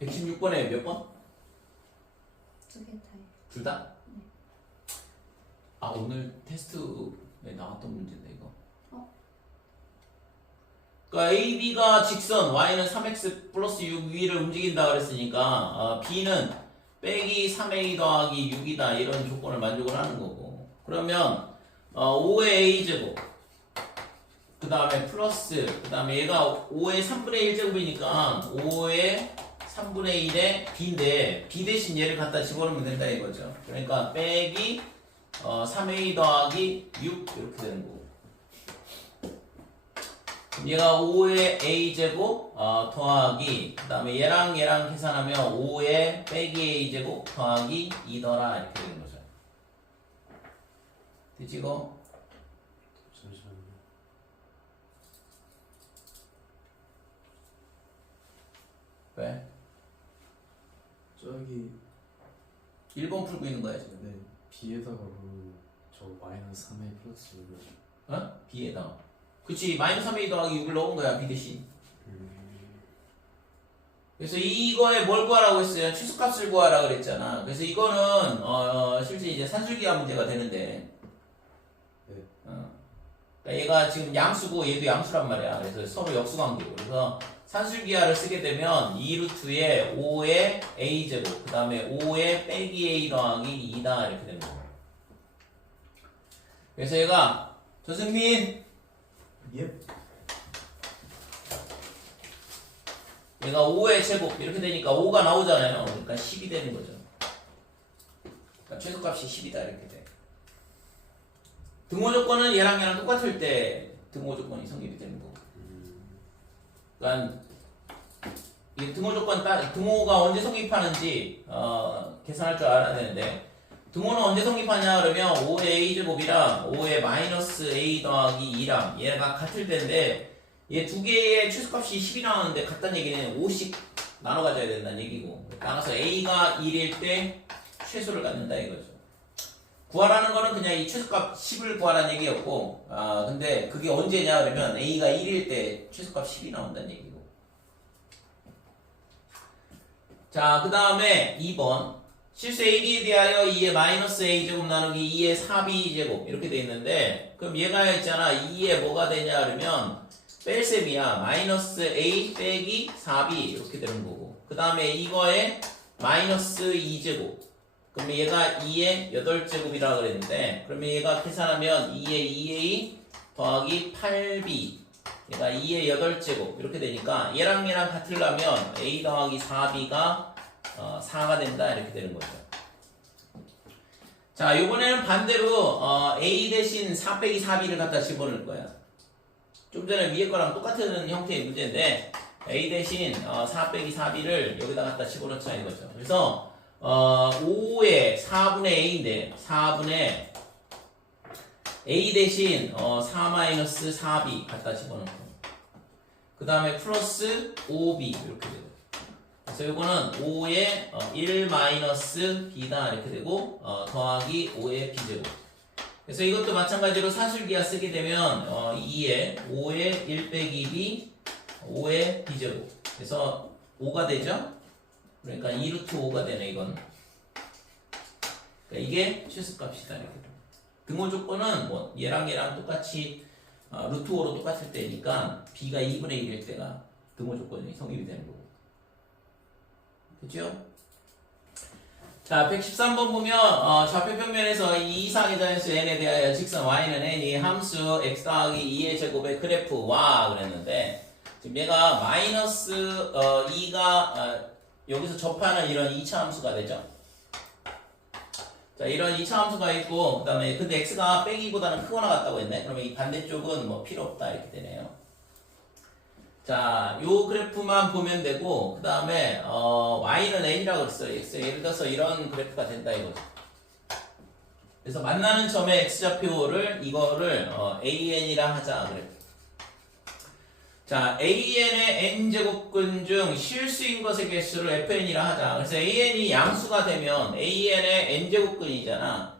116번에 몇 번? 두 개 타입. 둘 다? 네. 아 오늘 테스트에 나왔던 문제인데 이거. 그러니까 AB가 직선, Y는 3X 플러스 6 위를 움직인다 그랬으니까 B는 빼기 3A 더하기 6이다 이런 조건을 만족을 하는 거고. 그러면 5의 A제곱 그 다음에 플러스 그 다음에 얘가 5의 3분의 1제곱이니까 5의 3분의 1의 B인데 B 대신 얘를 갖다 집어넣으면 된다 이거죠. 그러니까 빼기 3A 더하기 6 이렇게 되는 거고. 얘가 5의 A제곱 더하기 그 다음에 얘랑 계산하면 5의 빼기 A제곱 더하기 2더라 이렇게 되는 거죠. 되지 이거? 잠시만요. 왜? 저기 1번 풀고 있는 거야 지금. 네 B에다가 그러면 저 마이너스 3A 플러스 6을 어? B에다. 그치 마이너스 3A 더하기 6을 넣은 거야 B 대신. 그래서 이거에 뭘 구하라고 했어요? 최소값을 구하라 그랬잖아. 그래서 이거는 실제 이제 산술기하 문제가 되는데. 네. 그러니까 얘가 지금 양수고 얘도 양수란 말이야. 그래서 서로 역수관계고. 그래서 산술기하를 쓰게 되면 2루트에 5의 a제곱 그 다음에 5의 빼기 a 더하기 2다 이렇게 되는 거예요. 그래서 얘가 조승민 예? 얘가 5의 제곱 이렇게 되니까 5가 나오잖아요. 그러니까 10이 되는 거죠. 그러니까 최소값이 10이다 이렇게 돼. 등호 조건은 얘랑 똑같을 때 등호 조건이 성립이 되는 거고. 그러니까 이 등호 조건 등호가 언제 성립하는지 계산할 줄 알아야 되는데 등호는 언제 성립하냐 그러면 5의 a제곱이랑 5의 마이너스 a 더하기 2랑 얘가 같을 때인데 얘 두 개의 최소값이 10이 나오는데 같다는 얘기는 5씩 나눠 가져야 된다는 얘기고 따라서 a가 1일 때 최소를 갖는다 이거죠. 구하라는 거는 그냥 이 최소값 10을 구하라는 얘기였고 근데 그게 언제냐 그러면 a가 1일 때 최소값 10이 나온다는 얘기고. 자, 그 다음에 2번 실수 AB에 대하여 2의 마이너스 A제곱 나누기 2의 4B제곱 이렇게 돼 있는데 그럼 얘가 있잖아 2의 뭐가 되냐 그러면 뺄셈이야 마이너스 A 빼기 4B 이렇게 되는 거고 그 다음에 이거에 마이너스 2제곱 그러면 얘가 2의 8제곱이라고 그랬는데 그러면 얘가 계산하면 2의 2A 더하기 8B 얘가 2의 8제곱 이렇게 되니까 얘랑 같으려면 A 더하기 4B가 4가 된다 이렇게 되는 거죠. 자 이번에는 반대로 A 대신 4 빼기 4B를 갖다 집어넣을 거야. 좀 전에 위에 거랑 똑같은 형태의 문제인데 A 대신 4 빼기 4B를 여기다 갖다 집어넣자 이거죠. 그래서 5의 4분의 A인데 4분의 A 대신 4-4B 갖다 집어넣고 그 다음에 플러스 5B 이렇게 되고 그래서 이거는 5의 1-B다 이렇게 되고 더하기 5의 B제곱 그래서 이것도 마찬가지로 산술기하 쓰게 되면 2의 5의 1 빼기 B 5의 B제곱 그래서 5가 되죠? 그러니까 2루트 5가 되네 이건 그러니까 이게 최소값이다 이렇게 등호 조건은 뭐 얘랑 똑같이 루트 5로 똑같을 때니까 B가 2분의 1일 때가 등호 조건이 성립이 되는 거고 그죠? 자 113번 보면 좌표 평면에서 이 이상의 자연수 n에 대하여 직선 y는 n이 함수 x 더하기 2의 제곱의 그래프 와 그랬는데 지금 얘가 마이너스 2가 여기서 접하는 이런 2차 함수가 되죠. 자, 이런 2차 함수가 있고, 그 다음에, 근데 x가 빼기보다는 크거나 같다고 했네? 그러면 이 반대쪽은 뭐 필요 없다, 이렇게 되네요. 자, 요 그래프만 보면 되고, 그 다음에, y는 n이라고 그랬어요. x. 예를 들어서 이런 그래프가 된다, 이거죠. 그래서 만나는 점의 x좌표를, 이거를, an이라 하자, 그래. 자, an의 n제곱근 중 실수인 것의 개수를 fn이라 하자. 그래서 an이 양수가 되면 an의 n제곱근이잖아.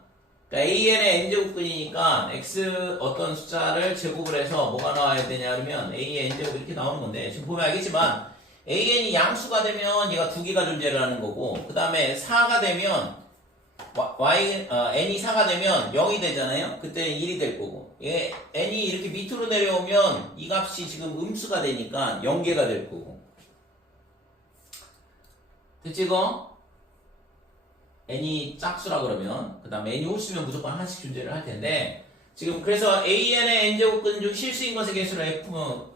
그러니까 an의 n제곱근이니까 x 어떤 숫자를 제곱을 해서 뭐가 나와야 되냐 그러면 a의 n제곱 이렇게 나오는 건데 지금 보면 알겠지만 AN이 양수가 되면 얘가 두 개가 존재를 하는 거고, 그 다음에 4가 되면 n이 4가 되면 0이 되잖아요. 그때는 1이 될 거고, n이 이렇게 밑으로 내려오면 이 값이 지금 음수가 되니까 0개가 될 거고. 됐지 이거? n이 짝수라 그러면, 그 다음에 n이 홀수면 무조건 하나씩 존재를 할 텐데, 지금 그래서 AN의 n제곱근 중 실수인 것의 개수를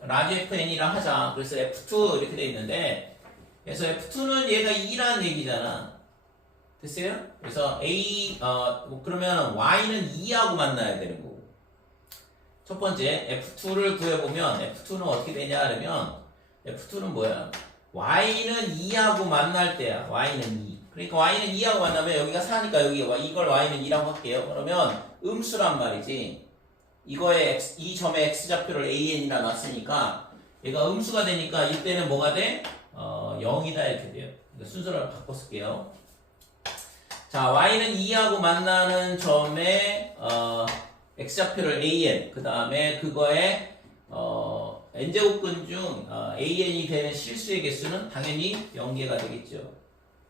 라지 FN이라 하자. 그래서 F2 이렇게 돼 있는데, 그래서 F2는 얘가 2라는 얘기잖아. 됐어요? 그래서 그러면 Y는 2하고 만나야 되는 거고. 첫 번째, F2를 구해보면, F2는 어떻게 되냐, 그러면, F2는 뭐야? Y는 2하고 만날 때야. Y는 2. 그러니까 Y는 2하고 만나면 여기가 4니까 이걸 Y는 2라고 할게요. 그러면 음수란 말이지. 이 점의 X좌표를 AN이라 놨으니까, 얘가 음수가 되니까 이때는 뭐가 돼? 0이다 이렇게 돼요. 그러니까 순서를 바꿔쓸게요. 자, y는 2하고 만나는 점의 x좌표를 an, 그 다음에 그거에 n제곱근 중 an이 되는 실수의 개수는 당연히 0개가 되겠죠.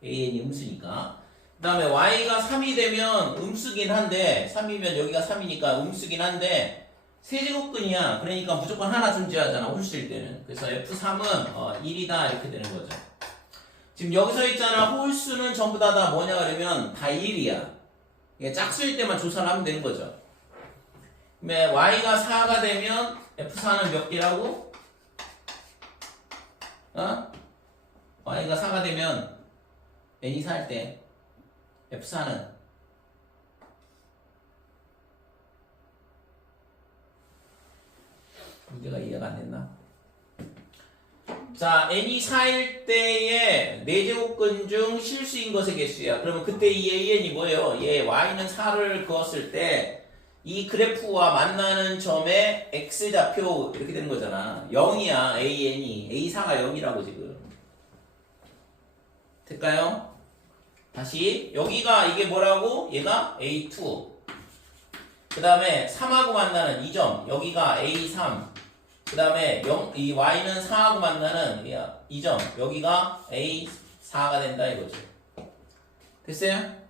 an이 음수니까. 그 다음에 y가 3이 되면 음수긴 한데, 3이면 여기가 3이니까 음수긴 한데 세제곱근이야. 그러니까 무조건 하나 존재하잖아, 홀수일 때는. 그래서 f3은 1이다 이렇게 되는 거죠. 지금 여기서 있잖아. 홀수는 전부 다 뭐냐 그러면 다 1이야. 이게 짝수일 때만 조사를 하면 되는 거죠. 그러면 y가 4가 되면 f4는 몇 개라고? y가 4가 되면 n이 4일 때 f4는 문제가 이해가 안 됐나? 자, n이 4일 때의 4제곱근 중 실수인 것의 개수야. 그러면 그때 이 an이 뭐예요? y는 4를 그었을 때 이 그래프와 만나는 점의 x좌표 이렇게 되는 거잖아. 0이야, an이. a4가 0이라고 지금. 될까요? 다시 여기가 이게 뭐라고? 얘가 a2. 그 다음에 3하고 만나는 이 점, 여기가 a3. 그 다음에 이 y는 4하고 만나는 이 점, 여기가 a4가 된다 이거죠. 됐어요?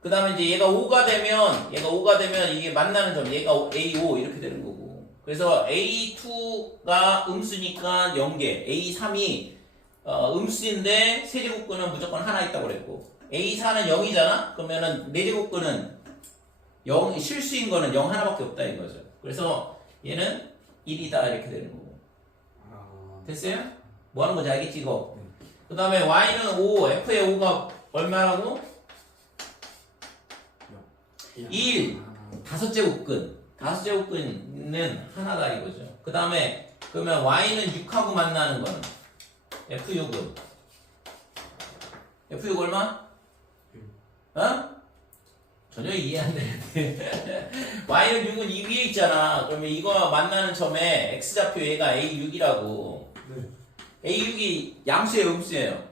그 다음에 이제 얘가 5가 되면 이게 만나는 점, 얘가 a5 이렇게 되는 거고. 그래서 a2가 음수니까 0개, a3이 음수인데 세제곱근은 무조건 하나 있다고 그랬고, a4는 0이잖아? 그러면은 4제곱근은 0, 실수인 거는 0 하나밖에 없다 이거죠. 그래서 얘는 1이다 이렇게 되는 거고. 됐어요? 뭐 하는 건지 알겠지 이거? 그 다음에 y는 5, f의 5가 얼마라고? 1, 5제곱근. 5제곱근은 하나다 이거죠. 그 다음에 그러면 y는 6하고 만나는 거는 f6은? f6 얼마? 전혀 이해 안 되는데. y는 6은 이 위에 있잖아. 그러면 이거 만나는 점에 x좌표 얘가 a6이라고. 네. a6이 양수예요, 음수예요?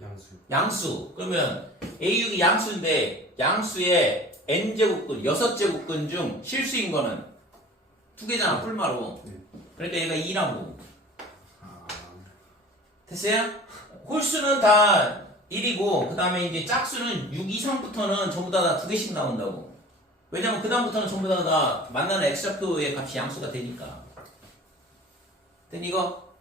양수. 양수. 그러면 a6이 양수인데 양수의 n제곱근, 6제곱근 중 실수인 거는 2개잖아, 풀마로. 네. 그러니까 얘가 2라고. 됐어요? 홀수는 다 1이고, 그 다음에 이제 짝수는 6 이상부터는 전부 다 2개씩 나온다고. 왜냐면 그 다음부터는 전부 다 만나는 x좌표의 값이 양수가 되니까. 됐니 이거?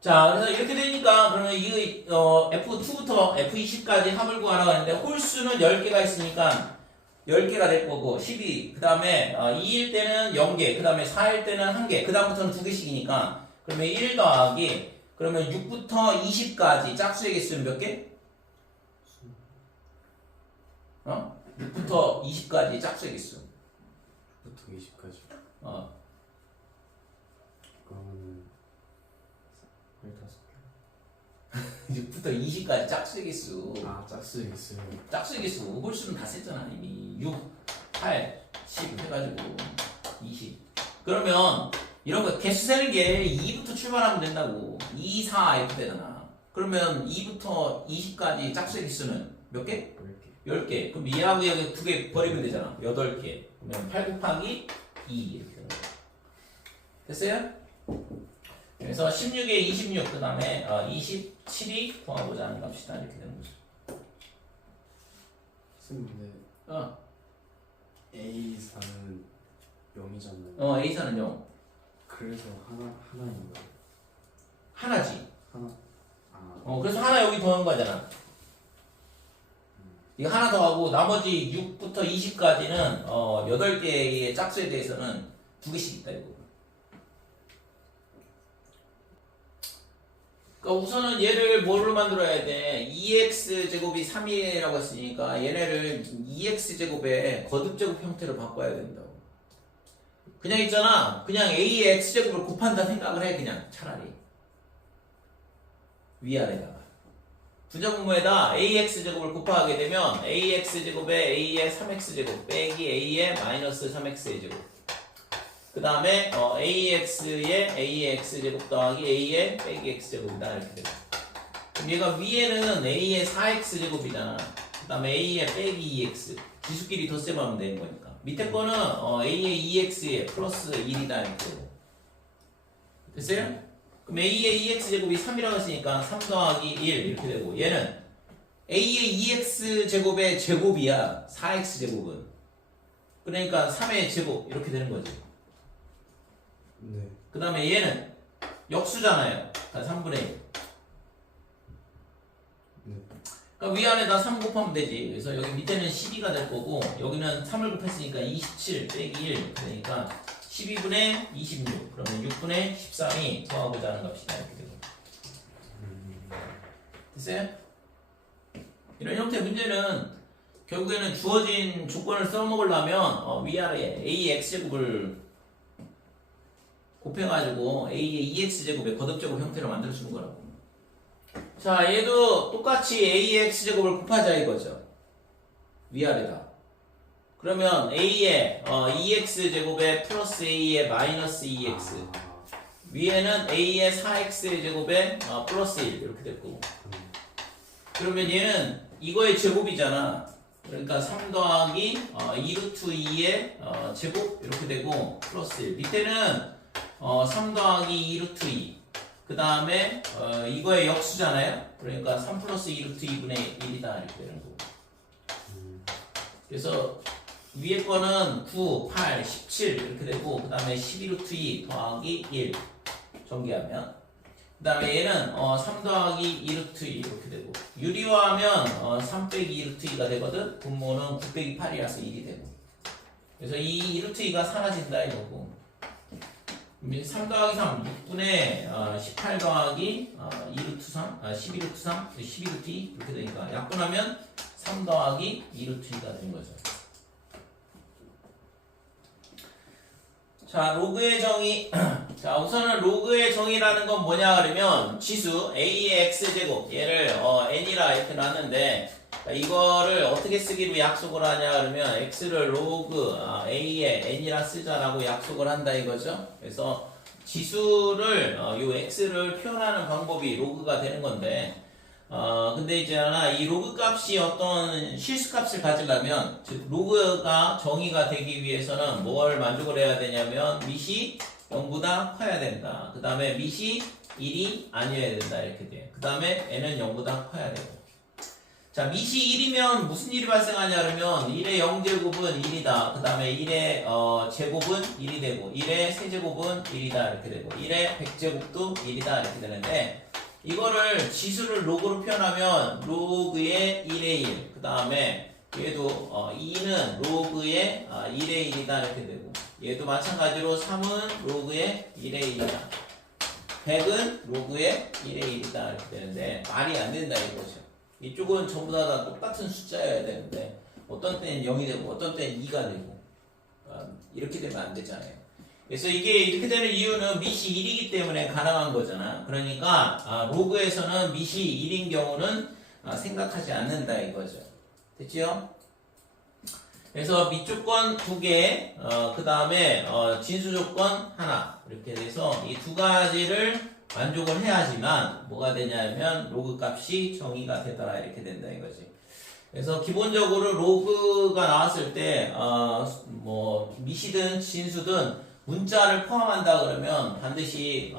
자, 그래서 이렇게 되니까 그러면 이 F2부터 F20까지 합을 구하라고 하는데, 홀수는 10개가 있으니까 10개가 될 거고, 12. 그 다음에 2일 때는 0개, 그 다음에 4일 때는 1개, 그 다음부터는 2개씩이니까 그러면 1 더하기, 그러면 6부터 20까지 짝수의 개수는 몇 개? 6부터 20까지 짝수의 개수. 6부터 20까지. 그러면은 15개. 6부터 20까지 짝수의 개수. 짝수의 개수. 짝수의 개수. 홀수는 다 셌잖아 이미. 6, 8, 10 해가지고 20. 그러면 이런 거 개수 세는 게 2부터 출발하면 된다고. 2, 4 이렇게 되잖아. 그러면 2부터 20까지 짝수의 개수는 몇 개? 10개. 10개. 그럼 얘하고 여기 2개 버리면 되잖아. 8개. 그러면 8 곱하기 2 이렇게 되는 거야. 됐어요? 그래서 16에 26, 그 다음에 27이 구하고자 하는 값이다. 이렇게 되는 거죠. 근데 어, A4는 0이잖아요. A사는 0. 그래서 하나인가요? 하나지. 하나. 아, 그래서 하나 여기 더한 거잖아. 이거 하나 더하고 나머지 6부터 20까지는 8개의 짝수에 대해서는 2개씩 있다 이거. 그러니까 우선은 얘를 뭘로 만들어야 돼? 2x 제곱이 3이라고 했으니까 얘네를 2x 제곱의 거듭 제곱 형태로 바꿔야 된다고. 그냥 있잖아. 그냥 a의 x 제곱을 곱한다 생각을 해. 그냥 차라리 위아래다가 분자분모에다 ax 제곱을 곱하게 되면 ax 제곱에 a의 3x 제곱 빼기 a의 마이너스 3x의 제곱, 그 다음에 ax의 a의 x 제곱 더하기 a의 빼기 x 제곱이다 이렇게 되고, 그럼 얘가 위에는 a의 4x 제곱이잖아. 그 다음에 a의 빼기 2x 지수끼리 덧셈하면 되는 거니까, 밑에 거는 a의 2x에 플러스 1이다 이렇게 되고. 됐어요? 그럼 a의 2x 제곱이 3이라고 했으니까 3 더하기 1 이렇게 되고, 얘는 a의 2x 제곱의 제곱이야 4x 제곱은. 그러니까 3의 제곱 이렇게 되는 거지. 네. 그 다음에 얘는 역수잖아요. 다 3분의 1. 네. 그러니까 위아래다 3 곱하면 되지. 그래서 여기 밑에는 12가 될 거고, 여기는 3을 곱했으니까 27 빼기 1 이렇게 되니까 12분의 26, 그러면 6분의 13이 구하고자 하는 값이다 이렇게 되고. 됐어요? 이런 형태의 문제는 결국에는 주어진 조건을 써먹으려면 위아래 a의 x제곱을 곱해가지고 a의 2x제곱의 거듭제곱 형태로 만들어주는 거라고. 자, 얘도 똑같이 a의 x제곱을 곱하자 이거죠. 위아래다. 그러면 a의 2x제곱에 플러스 a의 마이너스 2x, 위에는 a의 4x의 제곱에 플러스 1 이렇게 될 거고. 그러면 얘는 이거의 제곱이잖아. 그러니까 3 더하기 2루트 2의 제곱 이렇게 되고 플러스 1. 밑에는 3 더하기 2루트 2. 그 다음에 이거의 역수잖아요. 그러니까 3 플러스 2루트 2분의 1이다 이렇게 되는 거고. 그래서 위에 거는 9, 8, 17 이렇게 되고, 그 다음에 12루트 2 더하기 1 전개하면, 그 다음에 얘는 3 더하기 2루트 2 이렇게 되고, 유리화하면 3 빼기 2루트 2가 되거든. 분모는 9 빼기 8이라서 1이 되고, 그래서 이 2루트 2가 사라진다 이거고, 3 더하기 3 6분의 18 더하기 2루트 3 12루트 3 12루트 2 이렇게 되니까 약분하면 3 더하기 2루트 2가 되는 거죠. 자, 로그의 정의. 자, 우선은 로그의 정의라는 건 뭐냐 그러면 지수 a의 x제곱, 얘를 n이라 이렇게 놨는데, 이거를 어떻게 쓰기로 약속을 하냐 그러면 x를 로그 a의 n이라 쓰자라고 약속을 한다 이거죠. 그래서 지수를 요 x를 표현하는 방법이 로그가 되는 건데, 근데 있잖아, 이 로그 값이 어떤 실수값을 가지려면, 즉 로그가 정의가 되기 위해서는 뭘 만족을 해야 되냐면 밑이 0보다 커야 된다. 그 다음에 밑이 1이 아니어야 된다 이렇게 돼. 그 다음에 n은 0보다 커야 되고. 자, 밑이 1이면 무슨 일이 발생하냐 그러면 1의 0제곱은 1이다. 그 다음에 1의 제곱은 1이 되고, 1의 세제곱은 1이다 이렇게 되고, 1의 100제곱도 1이다 이렇게 되는데, 이거를 지수를 로그로 표현하면 로그의 1의 1, 그 다음에 얘도 2는 로그의 1의 1이다 이렇게 되고, 얘도 마찬가지로 3은 로그의 1의 1이다, 100은 로그의 1의 1이다 이렇게 되는데, 말이 안 된다 이거죠. 이쪽은 전부 다 똑같은 숫자여야 되는데 어떤 때는 0이 되고 어떤 때는 2가 되고 이렇게 되면 안 되잖아요. 그래서 이게 이렇게 되는 이유는 밑이 1이기 때문에 가능한 거잖아. 그러니까 로그에서는 밑이 1인 경우는 생각하지 않는다 이거죠. 됐지요? 그래서 밑 조건 2개, 그 다음에 진수 조건 하나, 이렇게 돼서 이 두 가지를 만족을 해야지만 뭐가 되냐면 로그 값이 정의가 되더라 이렇게 된다 이거지. 그래서 기본적으로 로그가 나왔을 때 뭐 밑이든 진수든 문자를 포함한다 그러면 반드시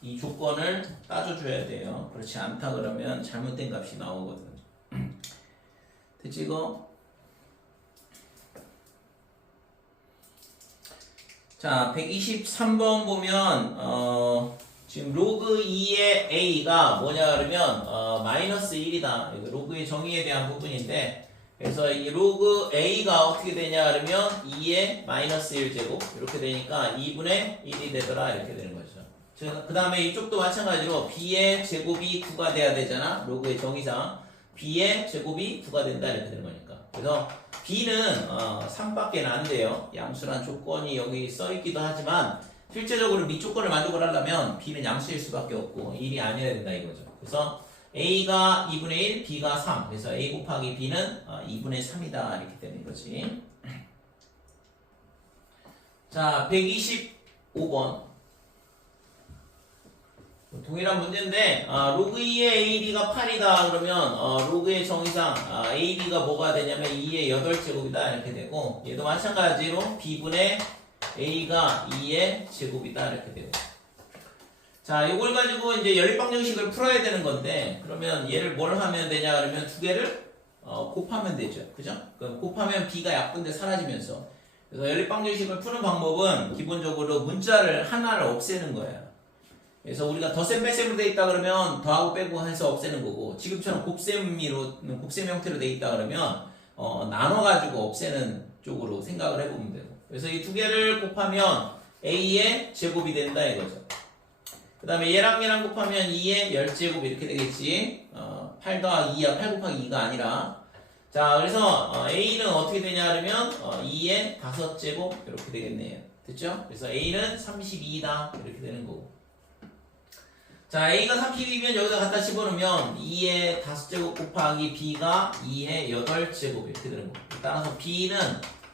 이 조건을 따져줘야 돼요. 그렇지 않다 그러면 잘못된 값이 나오거든. 됐지 이거? 자, 123번 보면 지금 로그 2의 a가 뭐냐 그러면 마이너스 1이다. 이거 로그의 정의에 대한 부분인데, 그래서 이 로그 a가 어떻게 되냐 그러면 2의 마이너스 1제곱 이렇게 되니까 2분의 1이 되더라 이렇게 되는 거죠. 그 다음에 이쪽도 마찬가지로 b의 제곱이 9가 돼야 되잖아. 로그의 정의상 b의 제곱이 9가 된다 이렇게 되는 거니까. 그래서 b는 3밖에 안 돼요. 양수란 조건이 여기 써 있기도 하지만 실제적으로 밑조건을 만족을 하려면 b는 양수일 수밖에 없고 1이 아니어야 된다 이거죠. 그래서 a가 2분의 1, b가 3. 그래서 a 곱하기 b는 2분의 3이다 이렇게 되는 거지. 자, 125번. 동일한 문제인데 로그 2의 AB가 8이다 그러면 로그의 정의상 AB가 뭐가 되냐면 2의 8제곱이다 이렇게 되고, 얘도 마찬가지로 B분의 A가 2의 제곱이다 이렇게 되고. 자, 이걸 가지고 이제 연립방정식을 풀어야 되는 건데, 그러면 얘를 뭘 하면 되냐 그러면 두 개를 곱하면 되죠. 그죠? 그럼 곱하면 B가 약분돼 사라지면서, 그래서 연립방정식을 푸는 방법은 기본적으로 문자를 하나를 없애는 거예요. 그래서 우리가 덧셈 뺄셈으로 돼 있다 그러면 더하고 빼고 해서 없애는 거고, 지금처럼 곱셈 형태로 돼 있다 그러면 나눠가지고 없애는 쪽으로 생각을 해보면 되고, 그래서 이 두 개를 곱하면 a의 제곱이 된다 이거죠. 그 다음에 얘랑 곱하면 2의 10제곱 이렇게 되겠지. 8 더하기 2야 8 곱하기 2가 아니라. 자, 그래서 a는 어떻게 되냐 그러면 2의 5제곱 이렇게 되겠네요. 됐죠? 그래서 a는 32다 이렇게 되는 거고. 자, a가 32면 여기다 갖다 집어넣으면 2의 5제곱 곱하기 b가 2의 8제곱 이렇게 되는 거고, 따라서 b는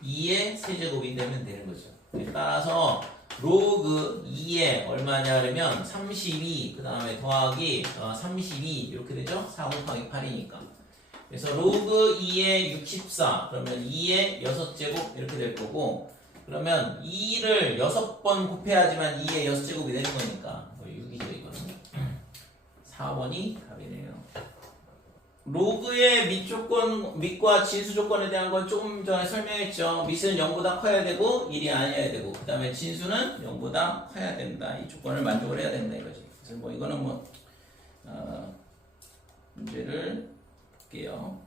2의 세제곱이 되면 되는 거죠. 따라서 로그 2의 얼마냐 그러면 32, 그 다음에 더하기 32 이렇게 되죠? 4 곱하기 8이니까. 그래서 로그 2의 64, 그러면 2의 6제곱 이렇게 될 거고, 그러면 2를 6번 곱해야지만 2의 6제곱이 되는 거니까 6이죠 이거는. 4번이 답이네요. 로그의 밑과 진수 조건에 대한 건 조금 전에 설명했죠. 밑은 0보다 커야 되고 1이 아니어야 되고, 그 다음에 진수는 0보다 커야 된다. 이 조건을 만족을 해야 된다 이거지. 그래서 뭐 이거는 문제를 볼게요.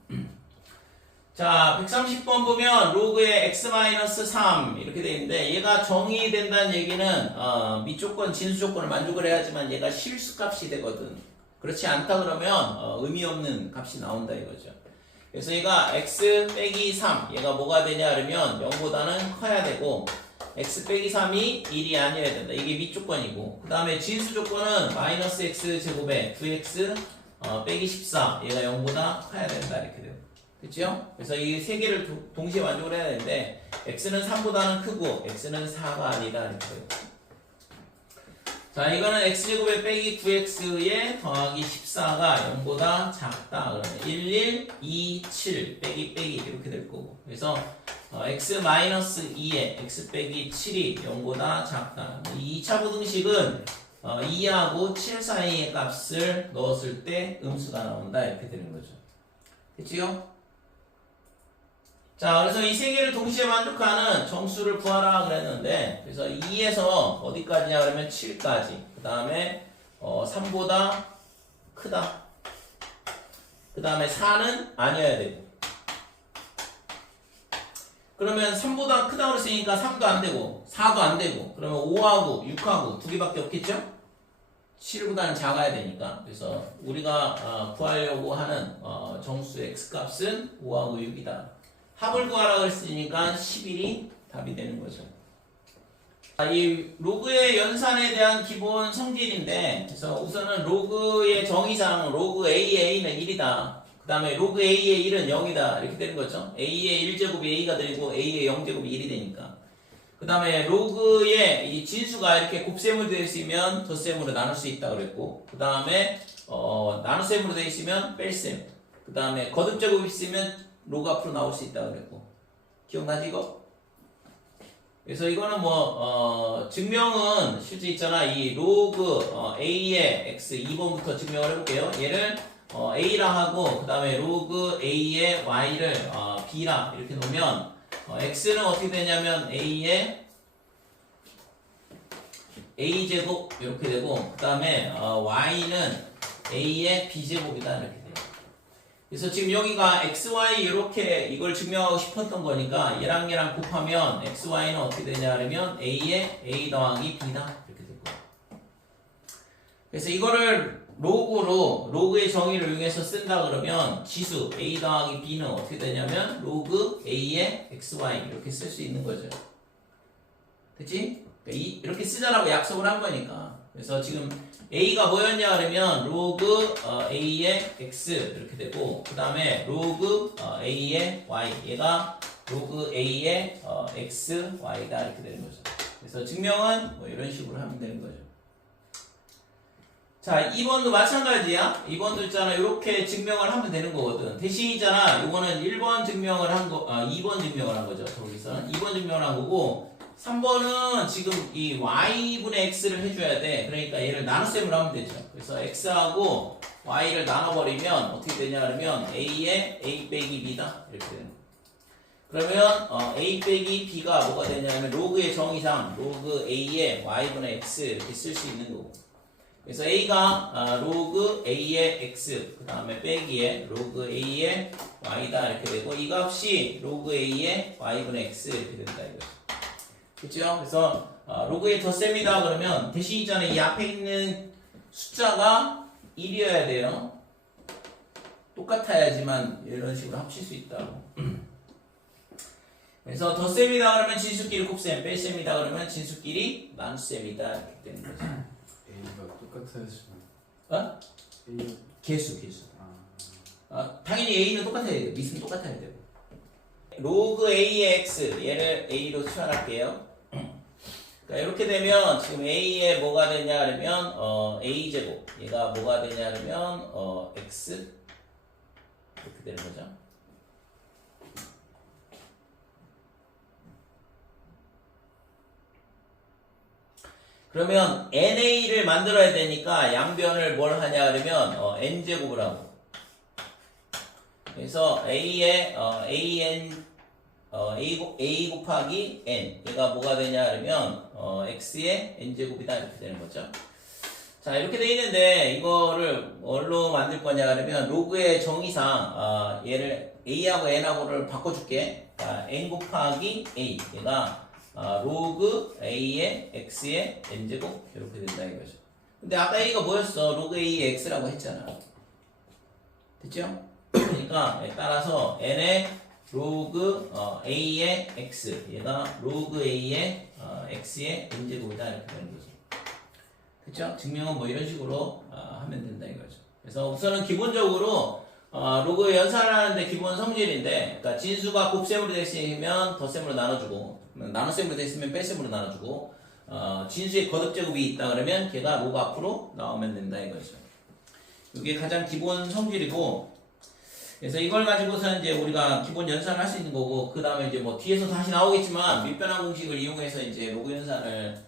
자, 130번 보면 로그의 x-3 이렇게 되어 있는데, 얘가 정의된다는 얘기는 밑조건, 진수조건을 만족을 해야지만 얘가 실수값이 되거든. 그렇지 않다 그러면 의미 없는 값이 나온다 이거죠. 그래서 얘가 x 빼기 3, 얘가 뭐가 되냐 그러면 0보다는 커야 되고, x 빼기 3이 1이 아니어야 된다. 이게 밑조건이고, 그 다음에 진수조건은 마이너스 x 제곱에 9x 빼기 14, 얘가 0보다 커야 된다 이렇게 돼요. 그렇죠? 그래서 이 세 개를 동시에 만족을 해야 되는데, x는 3보다는 크고 x는 4가 아니다 이렇게 돼요. 자, 이거는 x제곱에 빼기 9x에 더하기 14가 0보다 작다 그러면 11, 2, 7 빼기 이렇게 될 거고, 그래서 x-2에 x 빼기 7이 0보다 작다. 이 2차 부등식은 2하고 7 사이의 값을 넣었을 때 음수가 나온다 이렇게 되는 거죠. 됐지요? 자, 그래서 이 세 개를 동시에 만족하는 정수를 구하라 그랬는데, 그래서 2에서 어디까지냐 그러면 7까지, 그 다음에 3보다 크다, 그 다음에 4는 아니어야 되고, 그러면 3보다 크다고 그랬으니까 3도 안 되고 4도 안 되고, 그러면 5하고 6하고 두 개밖에 없겠죠? 7보다는 작아야 되니까. 그래서 우리가 구하려고 하는 정수 x값은 5하고 6이다. 합을 구하라고 했으니까 11이 답이 되는 거죠. 이 로그의 연산에 대한 기본 성질인데, 그래서 우선은 로그의 정의상 로그 AA는 1이다. 그 다음에 로그 A의 1은 0이다. 이렇게 되는 거죠. A의 1제곱이 A가 되고 A의 0제곱이 1이 되니까. 그 다음에 로그의 이 진수가 이렇게 곱셈으로 되어 있으면 덧셈으로 나눌 수 있다 그랬고, 그 다음에 나눗셈으로 되어 있으면 뺄셈, 그 다음에 거듭제곱이 있으면 로그 앞으로 나올 수 있다 그랬고, 기억나지 이거? 그래서 이거는 증명은 실제 있잖아. 이 로그 a의 x 2번부터 증명을 해볼게요. 얘를 a라 하고 그 다음에 로그 a의 y를 b라 이렇게 놓으면 x는 어떻게 되냐면 a의 a제곱 이렇게 되고 그 다음에 y는 a의 b제곱이다 이렇게 돼요. 그래서 지금 여기가 xy 이렇게 이걸 증명하고 싶었던 거니까 얘랑 얘랑 곱하면 xy는 어떻게 되냐 하면 a의 a 더하기 b다 이렇게 될 거예요. 그래서 이거를 로그의 정의를 이용해서 쓴다 그러면 지수 a 더하기 b는 어떻게 되냐면 로그 a의 xy 이렇게 쓸 수 있는 거죠. 됐지? 그러니까 이렇게 쓰자라고 약속을 한 거니까. 그래서 지금 a가 뭐였냐 그러면 로그 a의 x 이렇게 되고 그 다음에 로그 a의 y 얘가 로그 a의 x y다 이렇게 되는 거죠. 그래서 증명은 뭐 이런 식으로 하면 되는 거죠. 자, 2번도 마찬가지야. 2번도 있잖아. 이렇게 증명을 하면 되는 거거든. 대신이잖아. 요거는 1번 증명을 한 거, 2번 증명을 한 거죠. 저기서는 2번 증명을 한 거고 3번은 지금 이 y분의 x를 해줘야 돼. 그러니까 얘를 나눗셈으로 하면 되죠. 그래서 x하고 y를 나눠버리면 어떻게 되냐 그러면 a의 a 빼기 b다. 이렇게 되는 거예요. 그러면 a 빼기 b가 뭐가 되냐면 로그의 정의상 로그 a의 y분의 x 이렇게 쓸 수 있는 거고. 그래서 a가 로그 a의 x 그 다음에 빼기에 로그 a의 y다 이렇게 되고 이 값이 로그 a의 y분의 x 이렇게 된다 이거죠. 그렇죠? 그래서 로그의 덧셈이다 그러면 대신 있잖아요. 이 앞에 있는 숫자가 1이어야 돼요. 똑같아야지만 이런 식으로 합칠 수 있다고. 그래서 덧셈이다 그러면 진수끼리 곱셈, 뺄셈이다 그러면 진수끼리 나눗셈이다 이렇게 되는 거죠. A가 똑같아야지만 어? A 개수. 당연히 a는 똑같아야 돼요. 밑은 똑같아야 되고. 로그 a의 x 얘를 a로 치환할게요. 그러니까 이렇게 되면 지금 a의 뭐가 되냐 그러면 a 제곱 얘가 뭐가 되냐 그러면 x 이렇게 되는 거죠. 그러면 na를 만들어야 되니까 양변을 뭘 하냐 그러면 n 제곱을 하고. 그래서 a의 a 곱하기 n 얘가 뭐가 되냐 그러면 x의 n제곱이다 이렇게 되는 거죠. 자 이렇게 돼 있는데 이거를 뭘로 만들 거냐 그러면 로그의 정의상 얘를 a하고 n하고를 바꿔줄게. n 곱하기 a 얘가 로그 a의 x의 n제곱 이렇게 된다 이거죠. 근데 아까 a가 뭐였어? 로그 a의 x라고 했잖아. 됐죠? 그러니까 따라서 n의 로그 a의 x 얘가 로그 a의 x의 n제곱이다 이렇게 되는 거죠. 그쵸? 증명은 뭐 이런 식으로 하면 된다 이거죠. 그래서 우선은 기본적으로 로그 연산을 하는데 기본 성질인데 그러니까 진수가 곱셈으로 되어 있으면 덧셈으로 나눠주고 나눗셈으로 되어 있으면 뺄셈으로 나눠주고 진수의 거듭제곱이 있다 그러면 걔가 로그 앞으로 나오면 된다 이거죠. 이게 가장 기본 성질이고 그래서 이걸 가지고서 이제 우리가 기본 연산을 할 수 있는 거고 그 다음에 이제 뭐 뒤에서 다시 나오겠지만 밑변환 공식을 이용해서 이제 로그 연산을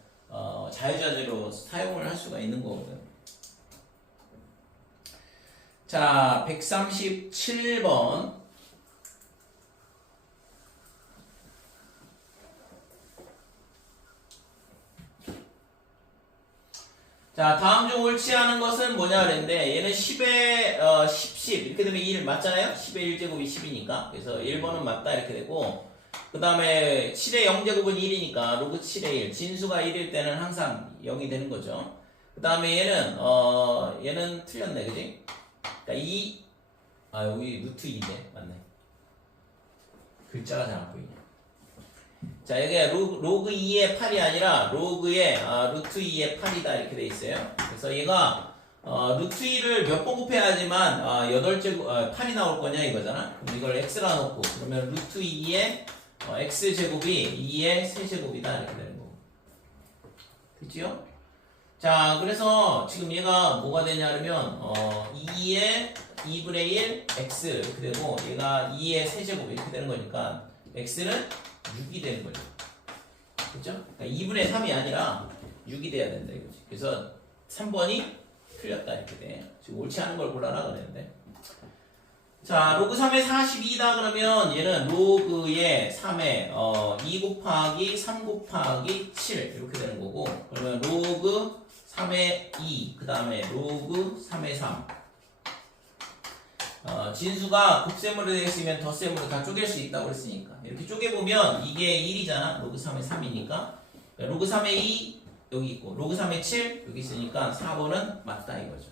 자유자재로 사용을 할 수가 있는 거거든. 자, 137번. 자, 다음 중 옳지 않은 것은 뭐냐 그랬는데 얘는 10에 10 이렇게 되면 1 맞잖아요? 10의 1제곱이 10이니까 그래서 1번은 맞다 이렇게 되고 그 다음에 7의 0제곱은 1이니까 로그 7의 1 진수가 1일 때는 항상 0이 되는 거죠. 그 다음에 얘는 틀렸네 그지? 그러니까 여기 루트 2네 맞네. 글자가 잘 안 보이네. 자, 여기가 로그 2의 8이 아니라 로그의 루트 2의 8이다 이렇게 돼 있어요. 그래서 얘가 루트 2를 몇 번 곱해야지만 8이 나올 거냐 이거잖아. 그럼 이걸 x라 놓고 그러면 루트 2의 x제곱이 2의 세제곱이다 이렇게 되는 거고. 됐지요? 자, 그래서 지금 얘가 뭐가 되냐면 2의 2분의 1 x 이렇게 되고 얘가 2의 세제곱 이렇게 되는 거니까 x는 6이 되는 거죠. 그죠? 그러니까 2분의 3이 아니라 6이 돼야 된다 이거지. 그래서 3번이 틀렸다 이렇게 돼. 지금 옳지 않은 걸 골라라 그랬는데. 자, 로그 3의 42다 그러면 얘는 로그의 3의 2 곱하기 3 곱하기 7 이렇게 되는 거고, 그러면 로그 3의 2, 그 다음에 로그 3의 3. 진수가 곱셈으로 되어 있으면 덧셈으로 다 쪼갤 수 있다고 그랬으니까 이렇게 쪼개보면 이게 1이잖아. 로그 3의 3이니까 로그 3의 2 여기 있고 로그 3의 7 여기 있으니까 4번은 맞다 이거죠.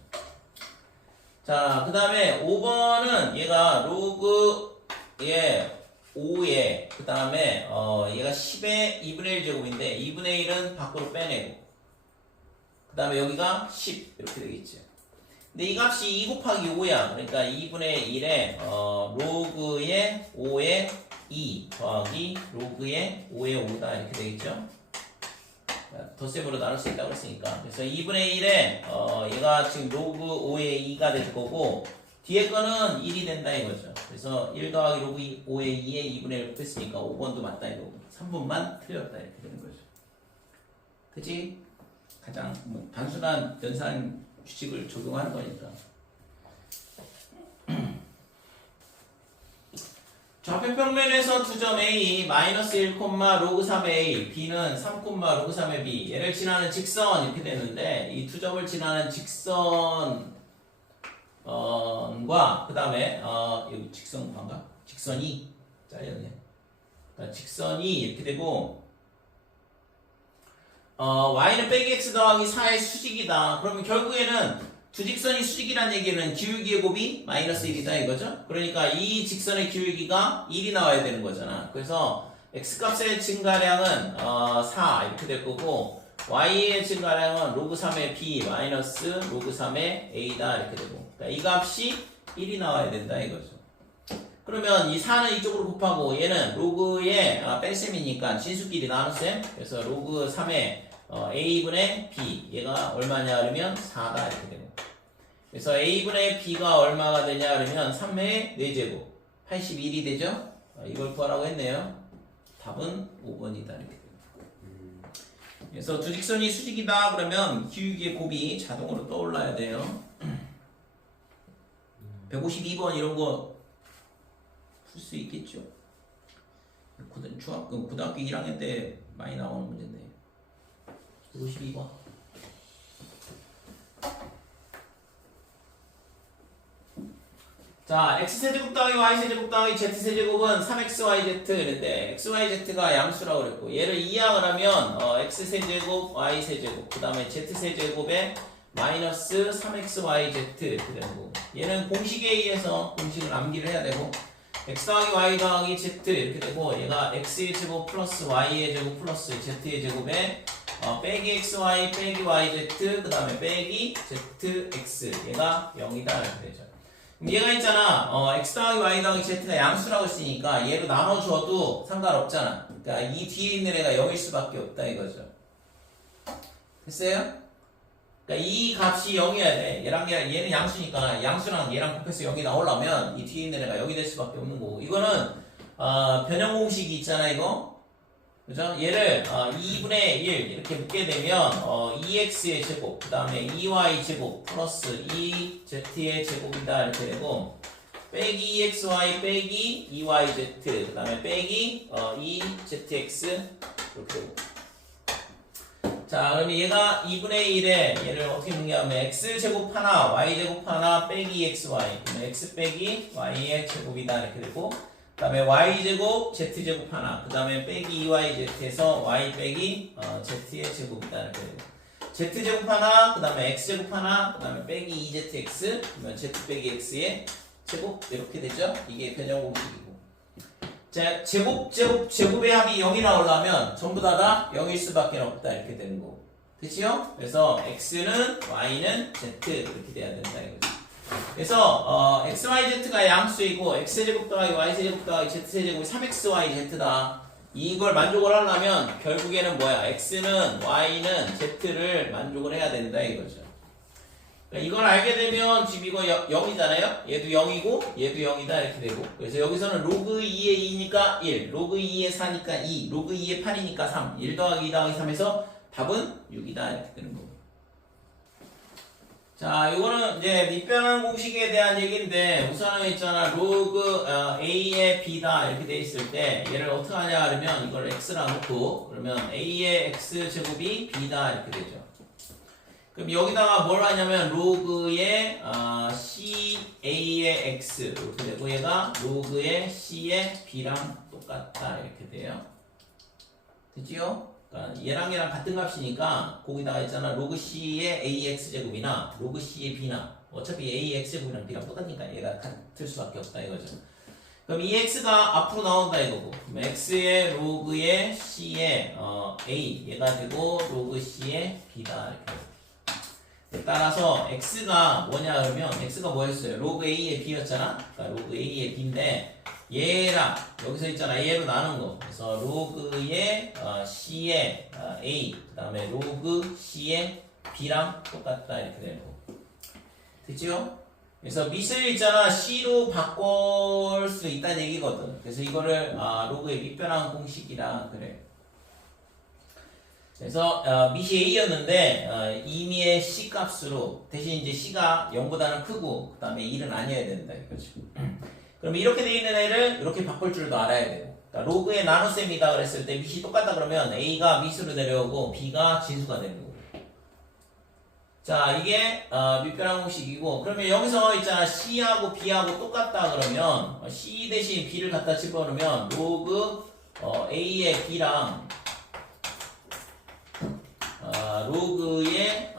자, 그 다음에 5번은 얘가 로그의 5에 그 다음에 얘가 10의 2분의 1 제곱인데 2분의 1은 밖으로 빼내고 그 다음에 여기가 10 이렇게 되겠지. 근데 이 값이 2 곱하기 5야. 그러니까 2분의 1에 로그의 5의 2 더하기 로그의 5의 5다 이렇게 되겠죠. 덧셈으로 나눌 수 있다고 했으니까. 그래서 2분의 1에 얘가 지금 로그 5의 2가 될 거고 뒤에 거는 1이 된다 이거죠. 그래서 1 더하기 로그 5의 2에 2분의 1 곱했으니까 5번도 맞다 이거고 3번만 틀렸다 이렇게 되는 거죠. 그치? 가장 뭐 단순한 연산 규칙을 적용하는 거니까. 좌표평면에서 두 점 A 마이너스 1, 로그 3의 A, B는 3, 로그 3의 B 얘를 지나는 직선 이렇게 되는데 이 두 점을 지나는 직선과 그 다음에 여기 직선과인가? 직선이 잘렸네. 그러니까 직선이 이렇게 되고 y는 빼기 x 더하기 4의 수직이다. 그러면 결국에는 두 직선이 수직이라는 얘기는 기울기의 곱이 마이너스 1이다 이거죠. 그러니까 이 직선의 기울기가 1이 나와야 되는 거잖아. 그래서 x값의 증가량은 4 이렇게 될 거고 y의 증가량은 로그 3의 b 마이너스 로그 3의 a다 이렇게 되고, 그러니까 이 값이 1이 나와야 된다 이거죠. 그러면 이 4는 이쪽으로 곱하고 얘는 로그의 뺄셈이니까 진수끼리 나눗셈. 그래서 로그 3의 a분의 b 얘가 얼마냐 그러면 4다 이렇게 되고, 그래서 a분의 b가 얼마가 되냐 그러면 3의 4제곱 81이 되죠. 이걸 구하라고 했네요. 답은 5번이다 이렇게 되고. 그래서 두 직선이 수직이다 그러면 기울기의 곱이 자동으로 떠올라야 돼요. 152번 이런 거 풀 수 있겠죠. 고등학교 1학년 때 많이 나오는 문제인데. 52번. 자, x세제곱 더하기 y세제곱 더하기 z세제곱은 3xyz 그랬는데 xyz가 양수라고 그랬고 얘를 이항을 하면 x세제곱 y세제곱 그 다음에 z세제곱에 마이너스 3xyz 이렇게 되는 거고, 얘는 공식에 의해서 공식을 암기를 해야 되고 x 더하기 y 더하기 z 이렇게 되고 얘가 x의 제곱 플러스 y의 제곱 플러스 z의 제곱에 빼기 xy 빼기 yz 그 다음에 빼기 zx 얘가 0이다 이렇게 되죠. 얘가 있잖아 x 더하기 y 더하기 z가 양수라고 했으니까 얘로 나눠줘도 상관없잖아. 그러니까 이 뒤에 있는 애가 0일 수밖에 없다 이거죠. 됐어요? 그러니까 이 값이 0이어야 돼. 얘는 양수니까 양수랑 얘랑 곱해서 0이 나오려면 이 뒤에 있는 애가 0이 될 수밖에 없는 거고, 이거는 변형 공식이 있잖아 이거. 그죠? 얘를 2분의 1 이렇게 묶게 되면 2x의 제곱 그 다음에 2y 제곱 플러스 2z의 제곱이다 이렇게 되고 빼기 2xy 빼기 2yz 그 다음에 빼기 2zx 이렇게 되고, 자 그러면 얘가 2분의 1에 얘를 어떻게 묶냐면 x제곱 하나 y제곱 하나 빼기 xy 그러면 x 빼기 y의 제곱이다 이렇게 되고, 그 다음에 y제곱 z제곱 하나 그 다음에 빼기 2yz에서 y 빼기 z의 제곱이다 이렇게 되고, z제곱 하나 그 다음에 x제곱 하나 그 다음에 빼기 2zx 그러면 z 빼기 x의 제곱 이렇게 되죠. 이게 변형 공식이고, 자 제곱의 합이 0이 나오려면 전부 다 0일 수밖에 없다 이렇게 되는 거고, 그치요? 그래서 x는 y는 z 이렇게 돼야 된다 이거죠. 그래서 xyz가 양수이고 x제곱 더하기 y세제곱 더하기 z세제곱이 3xyz다. 이걸 만족을 하려면 결국에는 뭐야? x는 y는 z를 만족을 해야 된다 이거죠. 그러니까 이걸 알게 되면 지금 이거 0이잖아요. 얘도 0이고 얘도 0이다 이렇게 되고. 그래서 여기서는 로그 2의 2니까 1, 로그 2의 4니까 2, 로그 2의 8이니까 3, 1 더하기 2 더하기 3에서 답은 6이다 이렇게 되는 거고. 자, 이거는 이제 밑변환 공식에 대한 얘기인데 우선은 있잖아 로그 a의 b다 이렇게 돼 있을 때 얘를 어떻게 하냐 그러면 이걸 x라 놓고 그러면 a의 x 제곱이 b다 이렇게 되죠. 그럼 여기다가 뭘 하냐면 로그의 ca의 x 이렇게 되고 얘가 로그의 c의 b랑 똑같다 이렇게 돼요. 됐지요? 그러니까 얘랑 같은 값이니까 거기다가 있잖아 로그 c의 ax 제곱이나 로그 c의 b나 어차피 ax 제곱이랑 b랑 똑같으니까 얘가 같을 수밖에 없다 이거죠. 그럼 이 x가 앞으로 나온다 이거고 그럼 x의 로그의 c의 a 얘가 되고 로그 c의 b다 이렇게 돼요. 따라서 x가 뭐냐 그러면 x가 뭐였어요? 로그 a의 b였잖아. 그러니까 로그 a의 b인데 얘랑 여기서 있잖아 얘로 나눈 거. 그래서 로그의 c의 a 그 다음에 로그 c의 b랑 똑같다 이렇게 되는 거. 됐죠? 그래서 밑을 있잖아 c로 바꿀 수 있다는 얘기거든. 그래서 이거를 로그의 밑변환 공식이라 그래. 그래서 밑이 a였는데 임의의 c 값으로 대신 이제 c가 0보다는 크고 그 다음에 1은 아니어야 된다 이거죠. 그럼 이렇게 돼 있는 애를 이렇게 바꿀 줄도 알아야 되고 그러니까 로그의 나눗셈이다 그랬을 때 밑이 똑같다 그러면 a가 밑으로 내려오고 b가 진수가 되는 거고. 자 이게 밑변환 공식이고 그러면 여기서 있잖아 c하고 b하고 똑같다 그러면 c 대신 b를 갖다 집어넣으면 로그 a의 b랑 로그의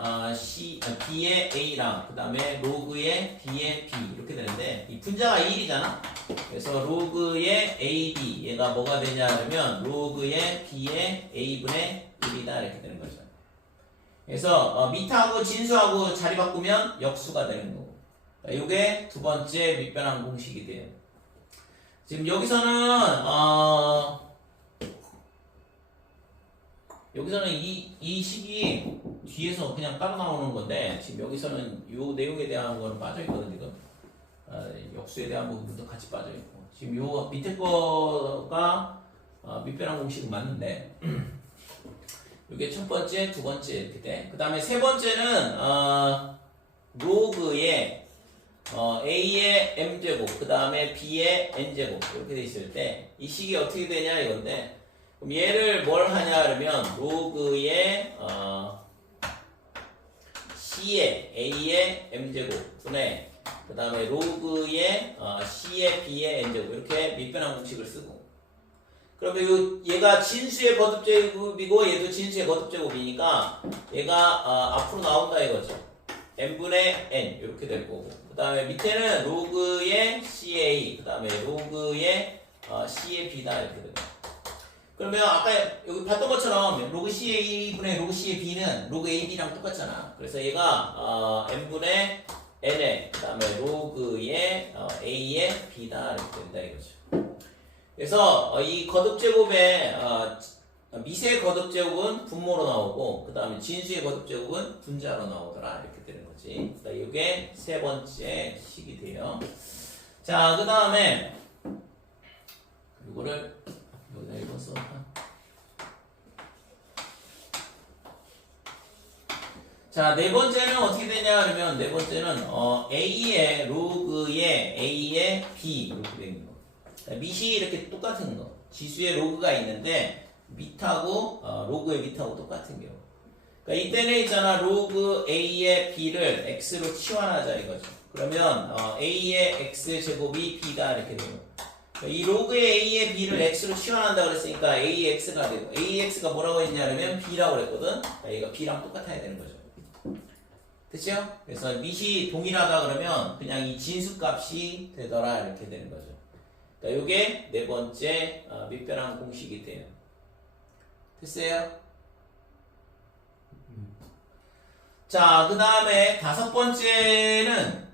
b의 a랑 그 다음에 로그의 b의 b 이렇게 되는데 이 분자가 1이잖아. 그래서 로그의 ab 얘가 뭐가 되냐 하면 로그의 b의 a분의 1이다 이렇게 되는 거죠. 그래서 밑하고 진수하고 자리 바꾸면 역수가 되는 거고. 이게 두 번째 밑변환 공식이 돼요. 지금 여기서는 이 식이 뒤에서 그냥 따로 나오는 건데 지금 여기서는 이 내용에 대한 거는 빠져있거든 지금. 역수에 대한 부분도 같이 빠져있고 지금 요 밑에 거가 밑변환 공식은 맞는데 이게 첫 번째, 두 번째 이렇게 돼. 그 다음에 세 번째는 로그의 a의 m제곱 그 다음에 b의 n제곱 이렇게 돼 있을 때 이 식이 어떻게 되냐 이건데 그럼 얘를 뭘 하냐 그러면 로그의 c의 a의 m제곱 분의 그 다음에 로그의 c의 b의 n제곱 이렇게 밑변환 공식을 쓰고 그러면 얘가 진수의 거듭제곱이고 얘도 진수의 거듭제곱이니까 얘가 앞으로 나온다 이거죠. n분의 n 이렇게 될 거고 그 다음에 밑에는 로그의 ca 그 다음에 로그의 c의 b다 이렇게 됩니다. 그러면 아까 여기 봤던 것처럼 로그 CA분의 로그 CA B는 로그 AB랑 똑같잖아. 그래서 얘가 n분의 n의 그 다음에 로그의 A의 B다 이렇게 된다 이거죠. 그래서 이 거듭제곱의 미세 거듭제곱은 분모로 나오고 그 다음에 진수의 거듭제곱은 분자로 나오더라 이렇게 되는 거지. 그러니까 이게 세 번째 식이 돼요. 자, 그 다음에 이거를 여기다 읽어서 자, 네 번째는 어떻게 되냐 그러면 네 번째는 a의 로그의 a의 b 이렇게 되는 거. 밑이 이렇게 똑같은 거. 지수의 로그가 있는데 밑하고 로그의 밑하고 똑같은 경우. 그러니까 이때는 있잖아 로그 a의 b를 x로 치환하자 이거죠. 그러면 a의 x 제곱이 b가 이렇게 되는 거. 이 로그의 a의 b를 x로 치환한다 그랬으니까 ax가 되고 ax가 뭐라고 했냐면 b라고 그랬거든. 그러니까 얘가 b랑 똑같아야 되는 거죠. 됐죠? 그래서 밑이 동일하다 그러면 그냥 이 진수값이 되더라 이렇게 되는 거죠. 그러니까 이게 네 번째 밑변환 공식이 돼요. 됐어요? 자, 그 다음에 다섯 번째는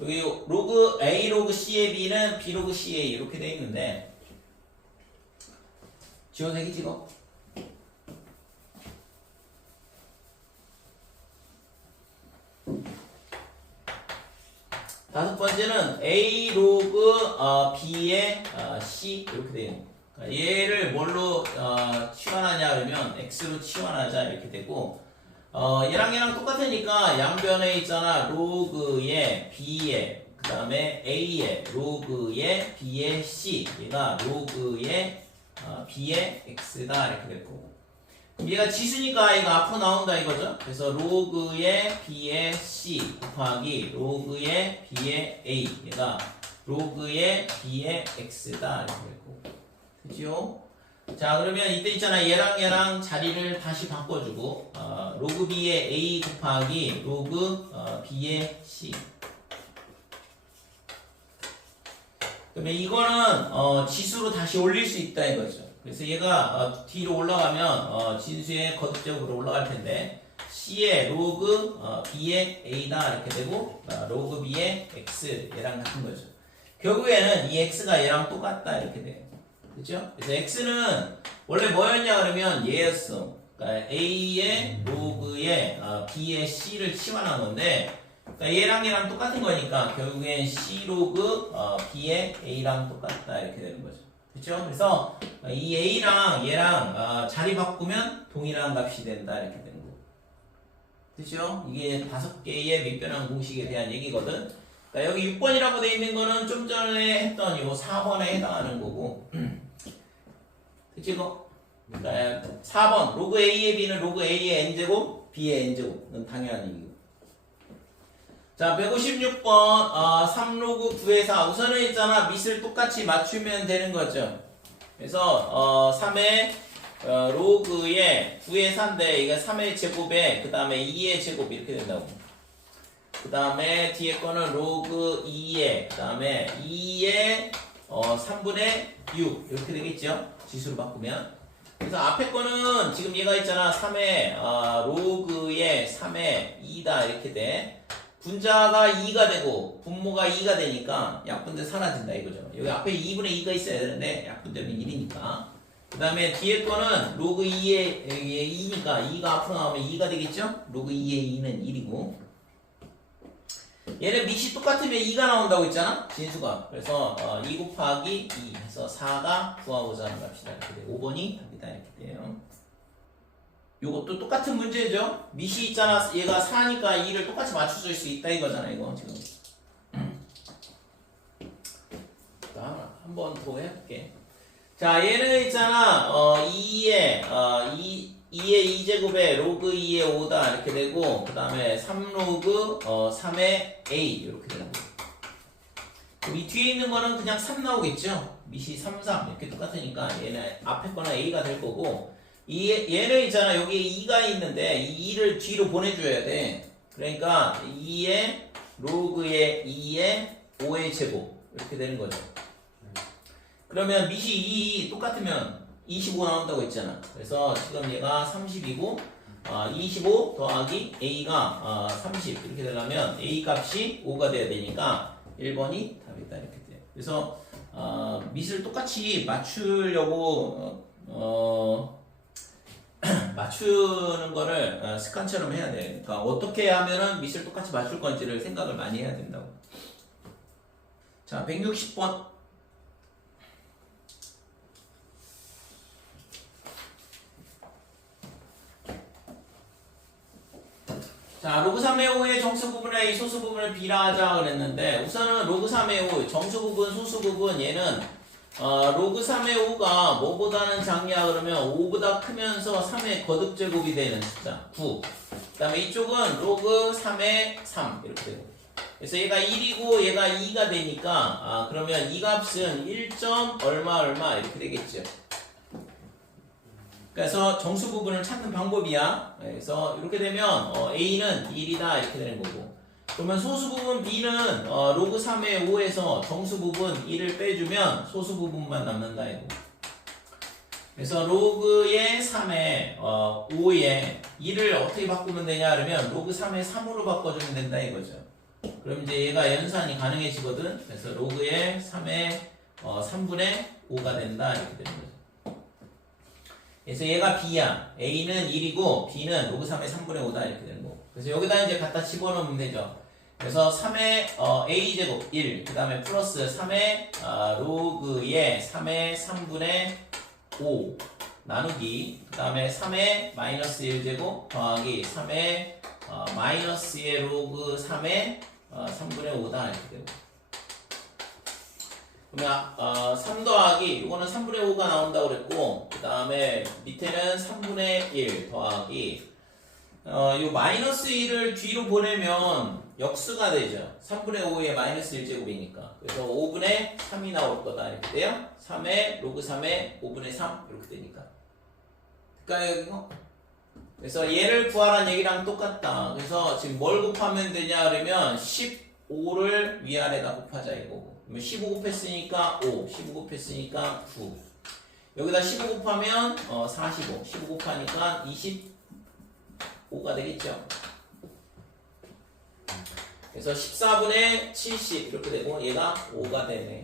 여기 로그 A 로그 C의 B는 B 로그 C의 이렇게 돼 있는데 지워내기 찍어. 다섯 번째는 A 로그 B의 C 이렇게 되는 거. 그러니까 얘를 뭘로 치환하냐 그러면 X로 치환하자 이렇게 되고 얘랑 똑같으니까 양변에 있잖아 로그의 B의 그 다음에 A의 로그의 B의 C 얘가 로그의 B의 X다 이렇게 될 거고 그럼 얘가 지수니까 얘가 앞으로 나온다 이거죠. 그래서 로그의 B의 C 곱하기 로그의 B의 A 얘가 로그의 B의 X다 이렇게 될 거고 그죠? 자 그러면 이때 있잖아 얘랑 자리를 다시 바꿔주고 로그 B의 A 곱하기 로그 B의 C 그러면 이거는 지수로 다시 올릴 수 있다 이거죠. 그래서 얘가 뒤로 올라가면 진수의 거듭제곱으로 올라갈 텐데 C의 로그 B의 A다 이렇게 되고 로그 B의 X 얘랑 같은 거죠. 결국에는 이 X가 얘랑 똑같다 이렇게 돼요. 그죠? 그래서 X는 원래 뭐였냐 그러면 얘였어. 그러니까 A의 로그의 B의 C를 치환한 건데 그러니까 얘랑 똑같은 거니까 결국엔 C 로그 B의 A랑 똑같다 이렇게 되는 거죠. 그렇죠? 그래서 이 A랑 얘랑 자리 바꾸면 동일한 값이 된다 이렇게 되는 거. 그렇죠? 이게 5개의 밑변환 공식에 대한 얘기거든. 그러니까 여기 6번이라고 돼 있는 거는 좀 전에 했던 요 4번에 해당하는 거고. 그치 이거? 그러니까 4번 로그 A의 B는 로그 A의 N제곱 B의 N제곱은 당연한 얘기고 자 156번 3로그 9의 4 우선은 있잖아 밑을 똑같이 맞추면 되는 거죠. 그래서 3의 로그의 9의 4인데 이거 3의 제곱에 그 다음에 2의 제곱 이렇게 된다고 그 다음에 뒤에 거는 로그 2의 그 다음에 2의 3분의 6 이렇게 되겠죠. 지수로 바꾸면 그래서 앞에 거는 지금 얘가 있잖아 3의 로그의 3의 2다 이렇게 돼 분자가 2가 되고 분모가 2가 되니까 약분대 사라진다 이거죠. 여기 앞에 2분의 2가 있어야 되는데 약분되면 1이니까 그 다음에 뒤에 거는 로그 2의 2니까 2가 앞으로 나오면 2가 되겠죠. 로그 2의 2는 1이고 얘는 밑이 똑같으면 2가 나온다고 했잖아 진수가. 그래서 2 곱하기 2 해서 4가 구하고자 하는 값이다 이렇게 돼. 5번이 답이다 이렇게 돼요. 요것도 똑같은 문제죠. 밑이 있잖아 얘가 4니까 2를 똑같이 맞춰줄 수 있다 이거잖아 이거 지금. 자 한번 더 해볼게. 자 얘는 있잖아 2의 2제곱에 로그 2의 5다 이렇게 되고 그 다음에 3로그 3의 A 이렇게 되는 거예요. 이 뒤에 있는 거는 그냥 3 나오겠죠. 밑이 3, 3 이렇게 똑같으니까 얘는 앞에 거는 A가 될 거고 얘는 있잖아 여기에 2가 있는데 이 2를 뒤로 보내줘야 돼. 그러니까 2의 로그의 2의 5의 제곱 이렇게 되는 거죠. 그러면 밑이 2 똑같으면 25 나온다고 했잖아. 그래서 지금 얘가 30이고 25 더하기 A가 30 이렇게 되려면 A 값이 5가 돼야 되니까 1번이 답이다 이렇게 돼요. 그래서 밑을 똑같이 맞추려고 맞추는 거를 습관처럼 해야 돼. 그러니까 어떻게 하면은 밑을 똑같이 맞출 건지를 생각을 많이 해야 된다고. 자 160번 자, 로그 3의 5의 정수 부분을 A, 소수 부분을 B라 하자 그랬는데 우선은 로그 3의 5, 정수 부분, 소수 부분 얘는 로그 3의 5가 뭐보다는 작냐 그러면 5보다 크면서 3의 거듭제곱이 되는 숫자 9. 그 다음에 이쪽은 로그 3의 3 이렇게 되고 그래서 얘가 1이고 얘가 2가 되니까 그러면 이 값은 1. 얼마 이렇게 되겠죠. 그래서 정수 부분을 찾는 방법이야. 그래서 이렇게 되면 A는 1이다 이렇게 되는 거고 그러면 소수 부분 B는 로그 3의 5에서 정수 부분 1을 빼주면 소수 부분만 남는다 이거. 그래서 로그의 3의 5에 1을 어떻게 바꾸면 되냐 그러면 로그 3의 3으로 바꿔주면 된다 이거죠. 그럼 이제 얘가 연산이 가능해지거든. 그래서 로그의 3의 3분의 5가 된다 이렇게 되는 거죠. 그래서 얘가 B야. A는 1이고 B는 로그 3의 3분의 5다 이렇게 되는 거. 그래서 여기다 이제 갖다 집어넣으면 되죠. 그래서 3의 a제곱 1, 그 다음에 플러스 3의 로그의 3의 3분의 5 나누기, 그 다음에 3의 마이너스 1제곱 더하기 3의 마이너스의 로그 3의 3분의 5다 이렇게 되고, 그러면 3 더하기 이거는 3분의 5가 나온다고 그랬고, 그 다음에 밑에는 3분의 1 더하기 요 마이너스 1을 뒤로 보내면 역수가 되죠. 3분의 5의 마이너스 1제곱이니까. 그래서 5분의 3이 나올 거다 이렇게 돼요. 3의 로그 3의 5분의 3 이렇게 되니까. 그러니까 이거 그래서 얘를 구하라는 얘기랑 똑같다. 그래서 지금 뭘 곱하면 되냐 그러면 15를 위아래다 곱하자 이거고. 그러면 15 곱했으니까 5, 15 곱했으니까 9. 여기다 15 곱하면 45, 15 곱하니까 25가 되겠죠. 그래서 14분의 70 이렇게 되고 얘가 5가 되네.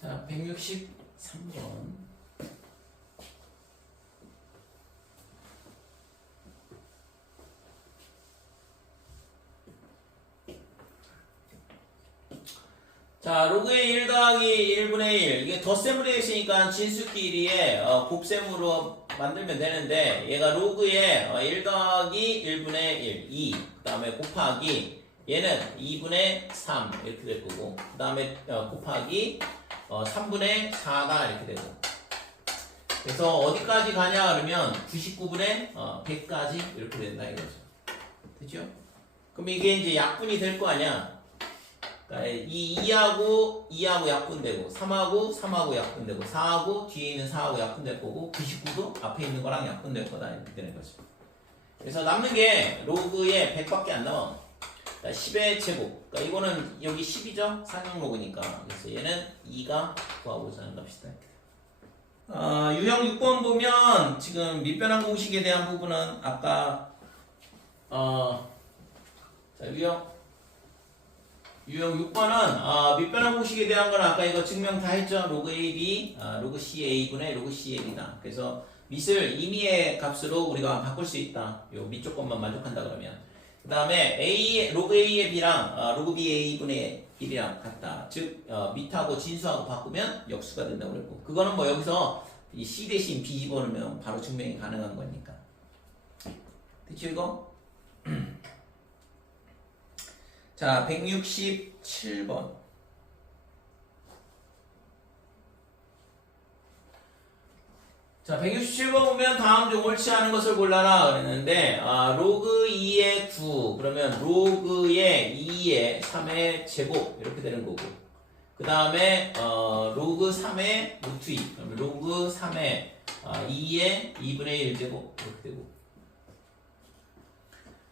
자, 163번. 자, 로그의 1 더하기 1분의 1. 이게 덧셈으로 있으니까 진수끼리의 곱셈으로 만들면 되는데, 얘가 로그의 1 더하기 1분의 1, 2. 그 다음에 곱하기, 얘는 2분의 3 이렇게 될 거고, 그 다음에 곱하기 3분의 4가 이렇게 되고. 그래서 어디까지 가냐 그러면 99분의 100까지 이렇게 된다 이거죠. 됐죠? 그럼 이게 이제 약분이 될 거 아니야? 그러니까 이 2하고 약분되고, 3하고 약분되고, 4하고 뒤에 있는 4하고 약분될 거고, 99도 앞에 있는 거랑 약분될 거다 이렇게 되는 거죠. 그래서 남는 게 로그의 100밖에 안 남아. 그러니까 10의 제곱. 그러니까 이거는 여기 10이죠? 상형 로그니까. 그래서 얘는 2가 구하고자 하는 값이다. 유형 6번 보면 지금 밑변환 공식에 대한 부분은 아까 자, 유형 6번은 밑변환 공식에 대한 건 아까 이거 증명 다 했죠. 로그 AB, 로그 CA분의 로그 CL이다. 그래서 밑을 임의의 값으로 우리가 바꿀 수 있다. 요 밑쪽 것만 만족한다 그러면. 그 다음에 로그 A의 B랑 로그 B A분의 1이랑 같다. 즉 밑하고 진수하고 바꾸면 역수가 된다고 그랬고, 그거는 뭐 여기서 이 C 대신 B 집어넣으면 바로 증명이 가능한 거니까. 됐죠 이거? 자, 167번. 자, 167번 보면 다음 중 옳지 않은 것을 골라라 그랬는데, 로그 2의 9, 그러면 로그의 2의 3의 제곱, 이렇게 되는 거고. 그 다음에, 로그 3의 루트 2, 그러면 로그 3의 2의 2분의 1제곱, 이렇게 되고.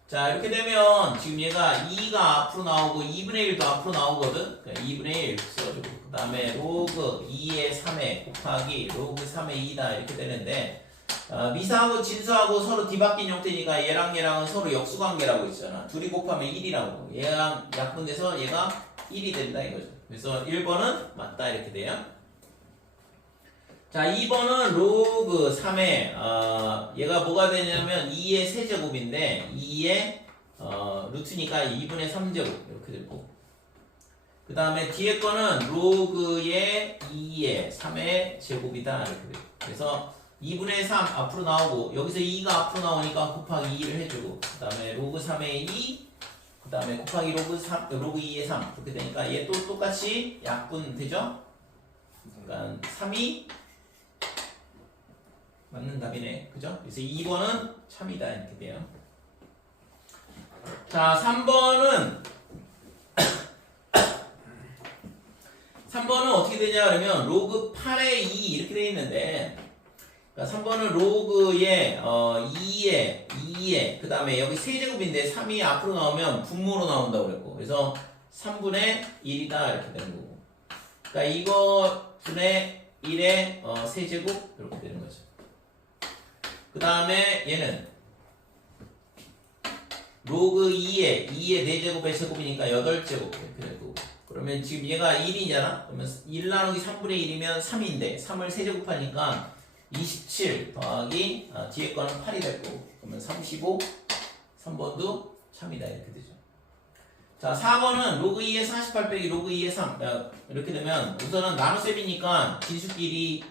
자, 이렇게 되면 지금 얘가 2가 앞으로 나오고 2분의 1도 앞으로 나오거든. 그러니까 2분의 1 써주고, 그 다음에 로그 2의 3의 곱하기 로그 3의 2다 이렇게 되는데, 미사하고 진수하고 서로 뒤바뀐 형태니까 얘랑은 서로 역수관계라고 있잖아. 둘이 곱하면 1이라고. 얘랑 약분돼서 얘가 1이 된다 이거죠. 그래서 1번은 맞다 이렇게 돼요. 자, 2번은 로그 3의 얘가 뭐가 되냐면 2의 세제곱인데 2의 루트니까 2분의 3제곱 이렇게 되고, 그 다음에 뒤에 거는 로그의 2의 3의 제곱이다 이렇게 되고, 그래서 2분의 3 앞으로 나오고 여기서 2가 앞으로 나오니까 곱하기 2를 해주고, 그 다음에 로그 3의 2, 그 다음에 곱하기 로그 2의 3 이렇게 되니까 얘 또 똑같이 약분 되죠? 그러니까 3이 맞는 답이네. 그죠? 그래서 2번은 참이다. 이렇게 돼요. 자, 3번은 어떻게 되냐 그러면 로그 8의 2 이렇게 되어 있는데, 그러니까 3번은 로그의 2의 그 다음에 여기 세제곱인데 3이 앞으로 나오면 분모로 나온다고 그랬고, 그래서 3분의 1이다 이렇게 되는 거고, 그러니까 이거 분의 1의 세제곱 이렇게 되는 거죠. 그 다음에 얘는 로그 2의 4제곱의 제곱이니까 8제곱 이렇게 되고, 그러면 지금 얘가 1이잖아? 그러면 1 나누기 3분의 1이면 3인데 3을 세제곱하니까 27 더하기 뒤에 거는 8이 될 거고, 그러면 35, 3번도 참이다 이렇게 되죠. 자, 4번은 로그 2의 48 빼기 로그 2의 3 이렇게 되면 우선은 나눗셈이니까 진수끼리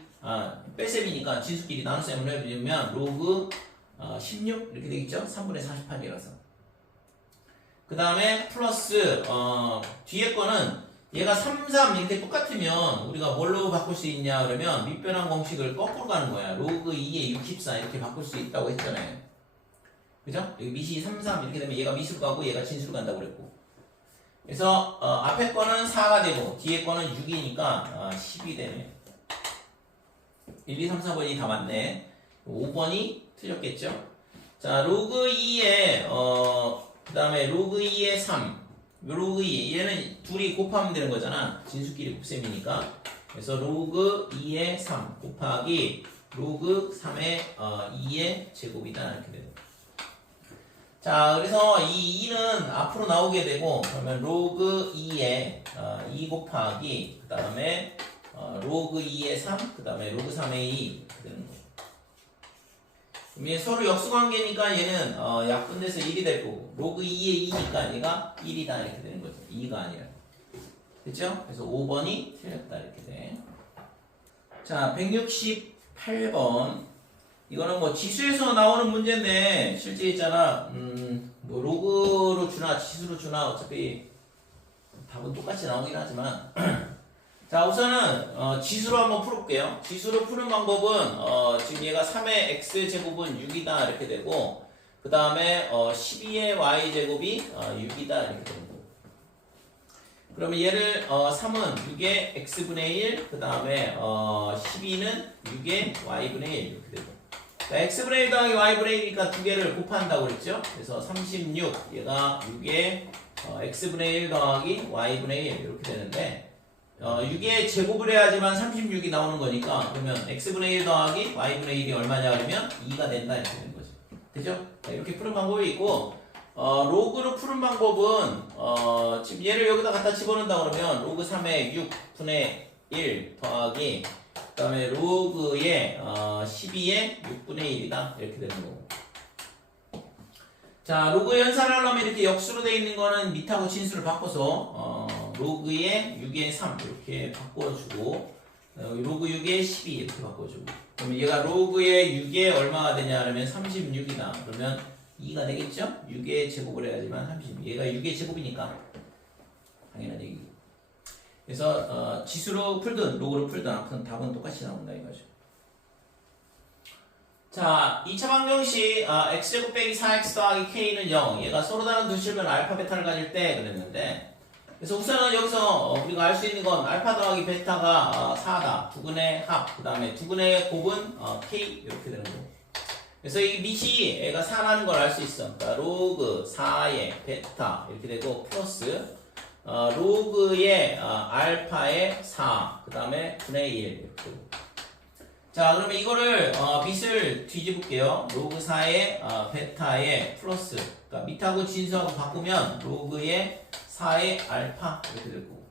뺄셈이니까 진수끼리 나눗셈을 해주면 로그 16 이렇게 되겠죠? 3분의 48이라서 그 다음에 플러스 뒤에 거는 얘가 3, 3 이렇게 똑같으면 우리가 뭘로 바꿀 수 있냐 그러면 밑변환 공식을 거꾸로 가는 거야. 로그 2의 64 이렇게 바꿀 수 있다고 했잖아요. 그죠? 여기 밑이 3, 3 이렇게 되면 얘가 밑으로 가고 얘가 진수로 간다고 그랬고 그래서 앞에 거는 4가 되고 뒤에 거는 6이니까 10이 되네. 1, 2, 3, 4번이 다 맞네. 5번이 틀렸겠죠? 자, 로그 2의 그 다음에 로그 2의 3 로그 2 얘는 둘이 곱하면 되는 거잖아. 진수끼리 곱셈이니까. 그래서 로그 2의 3 곱하기 로그 3의 2의 제곱이다 이렇게 되는 거야. 자, 그래서 이 2는 앞으로 나오게 되고 그러면 로그 2의 2 곱하기 그 다음에 로그 2의 3 그 다음에 로그 3의 2 이렇게 되는 거예요. 그럼 얘 서로 역수관계니까 얘는 약분돼서 1이 될 거고 로그 2의 2니까 얘가 1이다 이렇게 되는 거죠. 2가 아니라. 됐죠? 그래서 5번이 틀렸다 이렇게 돼. 자, 168번 이거는 뭐 지수에서 나오는 문제인데 실제 있잖아 뭐 로그로 주나 지수로 주나 어차피 답은 똑같이 나오긴 하지만 자 우선은 지수로 한번 풀어볼게요. 지수로 푸는 방법은 지금 얘가 3의 x제곱은 6이다 이렇게 되고 그 다음에 12의 y제곱이 6이다 이렇게 되는 거고 그러면 얘를 3은 6의 x분의 1 그 다음에 12는 6의 y분의 1 이렇게 되고 x분의 1 더하기 y분의 1이니까 두 개를 곱한다고 그랬죠? 그래서 36 얘가 6의 x분의 1 더하기 y분의 1 이렇게 되는데 6의 제곱을 해야지만 36이 나오는 거니까 그러면 x분의 1 더하기 y분의 1이 얼마냐 그러면 2가 된다 이렇게 되는 거죠. 되죠? 자, 이렇게 푸는 방법이 있고 로그로 푸는 방법은 지금 얘를 여기다 갖다 집어넣는다 그러면 로그 3의 6분의 1 더하기 그 다음에 로그의 12의 6분의 1이다 이렇게 되는 거고 자 로그 연산하려면 이렇게 역수로 되어 있는 거는 밑하고 진수를 바꿔서 로그의 6의 3 이렇게 바꿔주고 로그 6의 12 이렇게 바꿔주고 그러면 얘가 로그의 6에 얼마가 되냐 그러면 36이다 그러면 2가 되겠죠? 6의 제곱을 해야지만 36 얘가 6의 제곱이니까 당연한 얘기 그래서 지수로 풀든 로그로 풀든 아무튼 답은 똑같이 나온다 이거죠. 자, 2차 방정식 x제곱 빼기 4x 더하기 k는 0 얘가 서로 다른 두 실근 알파 베타를 가질 때 그랬는데 그래서 우선은 여기서 우리가 알 수 있는 건 알파 더하기 베타가 4다 두근의 합 그 다음에 두근의 곱은 k 이렇게 되는 거고 그래서 이 밑이 얘가 4라는 걸 알 수 있어. 그러니까 로그 4의 베타 이렇게 되고 플러스 로그의 알파의 4, 그 다음에 분의 1 이렇게. 자, 그러면 이거를 밑을 뒤집을게요. 로그 4의 베타의 플러스, 그러니까 밑하고 진수하고 바꾸면 로그의 4의 알파 이렇게 되고.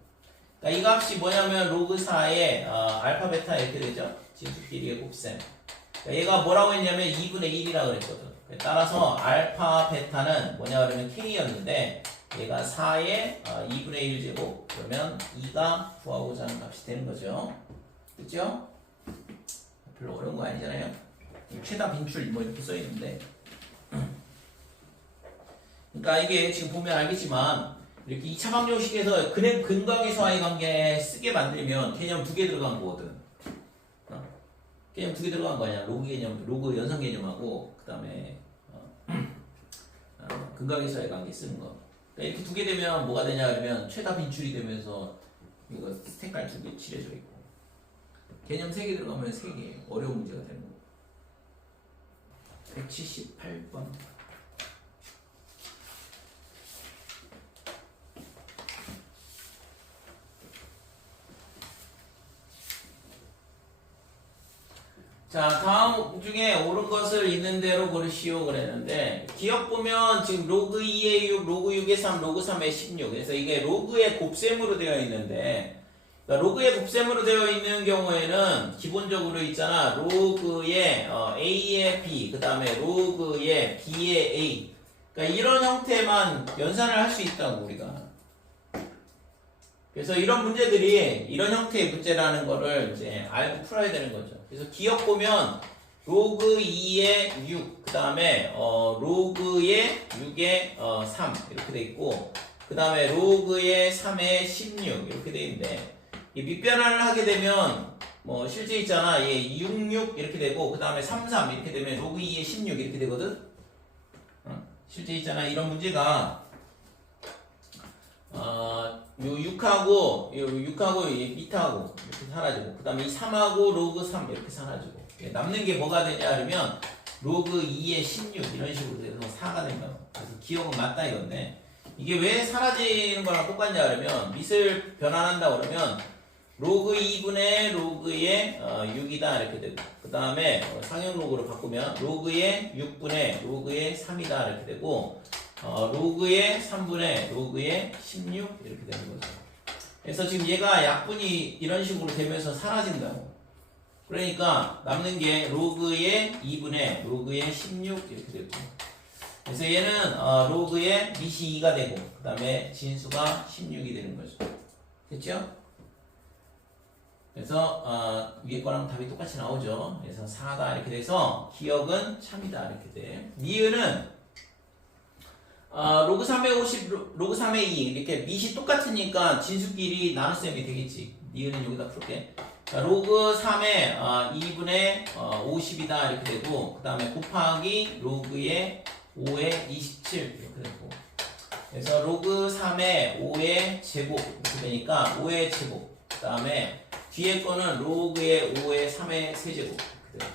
그러니까 이 값이 뭐냐면 로그 4의 알파 베타 이렇게 되죠. 진수끼리의 곱셈. 그러니까 얘가 뭐라고 했냐면 2분의 1이라고 그랬거든. 따라서 알파 베타는 뭐냐 그러면 k였는데. 얘가 4의 2분의 1제곱 그러면 2가 구하고자 하는 값이 되는 거죠. 그죠? 별로 어려운 거 아니잖아요. 최다 빈출 뭐 이렇게 써 있는데 그러니까 이게 지금 보면 알겠지만 이렇게 2차 방정식에서 근각에서와의 관계 쓰게 만들면 개념 2개 들어간 거거든. 개념 2개 들어간 거 아니야. 로그 개념, 로그 연산 개념하고 그 다음에 근각에서와의 관계 쓰는 거. 이렇게 2개 되면 뭐가 되냐 그러면 최다 빈출이 되면서 이거 색깔 2개 칠해져 있고 개념 3개 들어가면 3개 어려운 문제가 되는 거고 178번 자, 다음 중에 옳은 것을 있는 대로 고르시오 그랬는데 기억 보면 지금 로그 2의 6, 로그 6의 3, 로그 3의 16 그래서 이게 로그의 곱셈으로 되어 있는데 그러니까 로그의 곱셈으로 되어 있는 경우에는 기본적으로 있잖아 로그의 A의 B 그 다음에 로그의 B의 A 그러니까 이런 형태만 연산을 할 수 있다고 우리가. 그래서 이런 문제들이 이런 형태의 문제라는 거를 이제 알고 풀어야 되는 거죠. 그래서 기억 보면 로그 2의 6, 그 다음에 로그의 6의 3 이렇게 돼 있고, 그 다음에 로그의 3의 16 이렇게 돼 있는데, 이 밑변환을 하게 되면 뭐 실제 있잖아, 얘 66 이렇게 되고, 그 다음에 33 이렇게 되면 로그 2의 16 이렇게 되거든. 실제 있잖아, 이런 문제가 요 6하고 이 밑하고 이렇게 사라지고, 그 다음에 이 3하고 로그 3 이렇게 사라지고, 남는 게 뭐가 되냐 하면 로그 2의 16 이런 식으로 돼서 4가 된 거야. 그래서 기억은 맞다 이건데, 이게 왜 사라지는 거랑 똑같냐 하면 밑을 변환한다 그러면 로그 2분의 로그의 6이다 이렇게 되고, 그 다음에 상형 로그로 바꾸면 로그의 6분의 로그의 3이다 이렇게 되고, 로그의 3분의 로그의 16 이렇게 되는 거죠. 그래서 지금 얘가 약분이 이런 식으로 되면서 사라진다고. 그러니까 남는 게 로그의 2분의 로그의 16 이렇게 되고, 그래서 얘는 로그의 밑이 2가 되고, 그 다음에 진수가 16이 되는 거죠. 됐죠? 그래서 위에 거랑 답이 똑같이 나오죠. 그래서 4다 이렇게 돼서 기억은 참이다 이렇게 돼. 니은은 로그 3의 50, 로그 3의 2 이렇게 밑이 똑같으니까 진수끼리 나눗셈이 되겠지. 니은은 여기다 풀게. 로그 3의 2분의 50이다 이렇게 되고, 그 다음에 곱하기 로그의 5의 27 이렇게 되고, 그래서 로그 3의 5의 제곱 이렇게 되니까 5의 제곱, 그 다음에 뒤에 거는 로그의 5의 3의 세제곱 이렇게 돼요.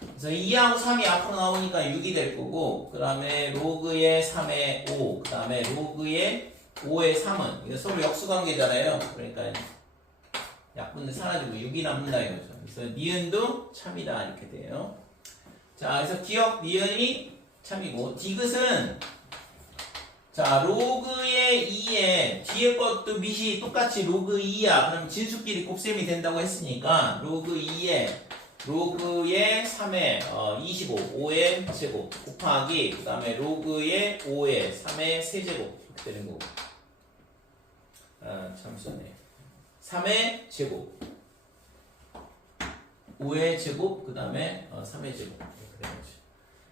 그래서 2하고 3이 앞으로 나오니까 6이 될 거고, 그 다음에 로그의 3의 5, 그 다음에 로그의 5의 3은 이거 서로 역수관계잖아요. 그러니까 약분도 사라지고 6이 남는다 이거죠. 그래서 니은도 참이다 이렇게 돼요. 자, 그래서 기억 니은이 참이고, 디귿은 자 로그의 2에 뒤에 것도 밑이 똑같이 로그 2야. 그럼 진수끼리 곱셈이 된다고 했으니까 로그 2에 로그의 3의 25, 5의 제곱 곱하기 그 다음에 로그의 5의 3의 세제곱 이렇게 되는 거고, 참 쉽네. 3의 제곱 5의 제곱 그 다음에 3의 제곱 이렇게 되는 거지.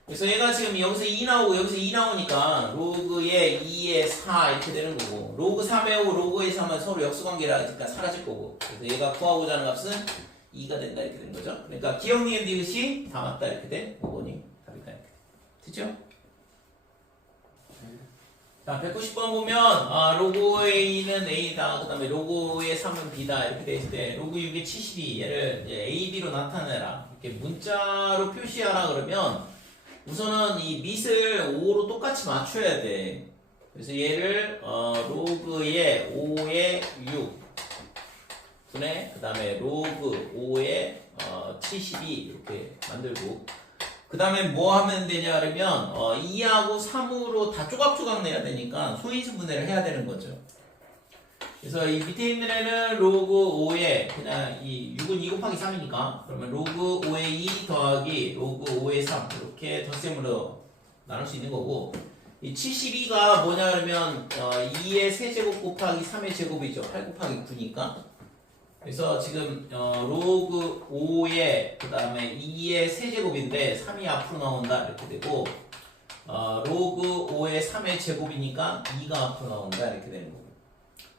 그래서 얘가 지금 여기서 2 나오고 여기서 2 나오니까 로그의 2의 4 이렇게 되는 거고, 로그 3의 5, 로그의 3은 서로 역수관계라니까 사라질 거고, 그래서 얘가 구하고자 하는 값은 2가 된다 이렇게 되는 거죠. 그러니까 기억 니은 디귿이 다 맞다 이렇게 돼. 5번이 답이다 이렇게 돼. 됐죠? 자, 190번 보면 로그의 2는 A다, 그 다음에 로그의 3은 B다 이렇게 돼 있을 때 로그 6의 72 얘를 이제 A, B로 나타내라 이렇게 문자로 표시하라 그러면 우선은 이 밑을 5로 똑같이 맞춰야 돼. 그래서 얘를 로그의 5의 6 분의 그 다음에 로그 5의 72 이렇게 만들고, 그 다음에 뭐 하면 되냐 그러면 2하고 3으로 다 조각조각 내야 되니까 소인수 분해를 해야 되는 거죠. 그래서 이 밑에 있는 애는 로그 5의 그냥 이 6은 2 곱하기 3이니까 그러면 로그 5의 2 더하기 로그 5의 3 이렇게 덧셈으로 나눌 수 있는 거고, 이 72가 뭐냐 그러면 2의 세제곱 곱하기 3의 제곱이죠. 8 곱하기 9니까. 그래서 지금 로그 5의 그 다음에 2의 세제곱인데 3이 앞으로 나온다 이렇게 되고, 로그 5의 3의 제곱이니까 2가 앞으로 나온다 이렇게 되는 거고,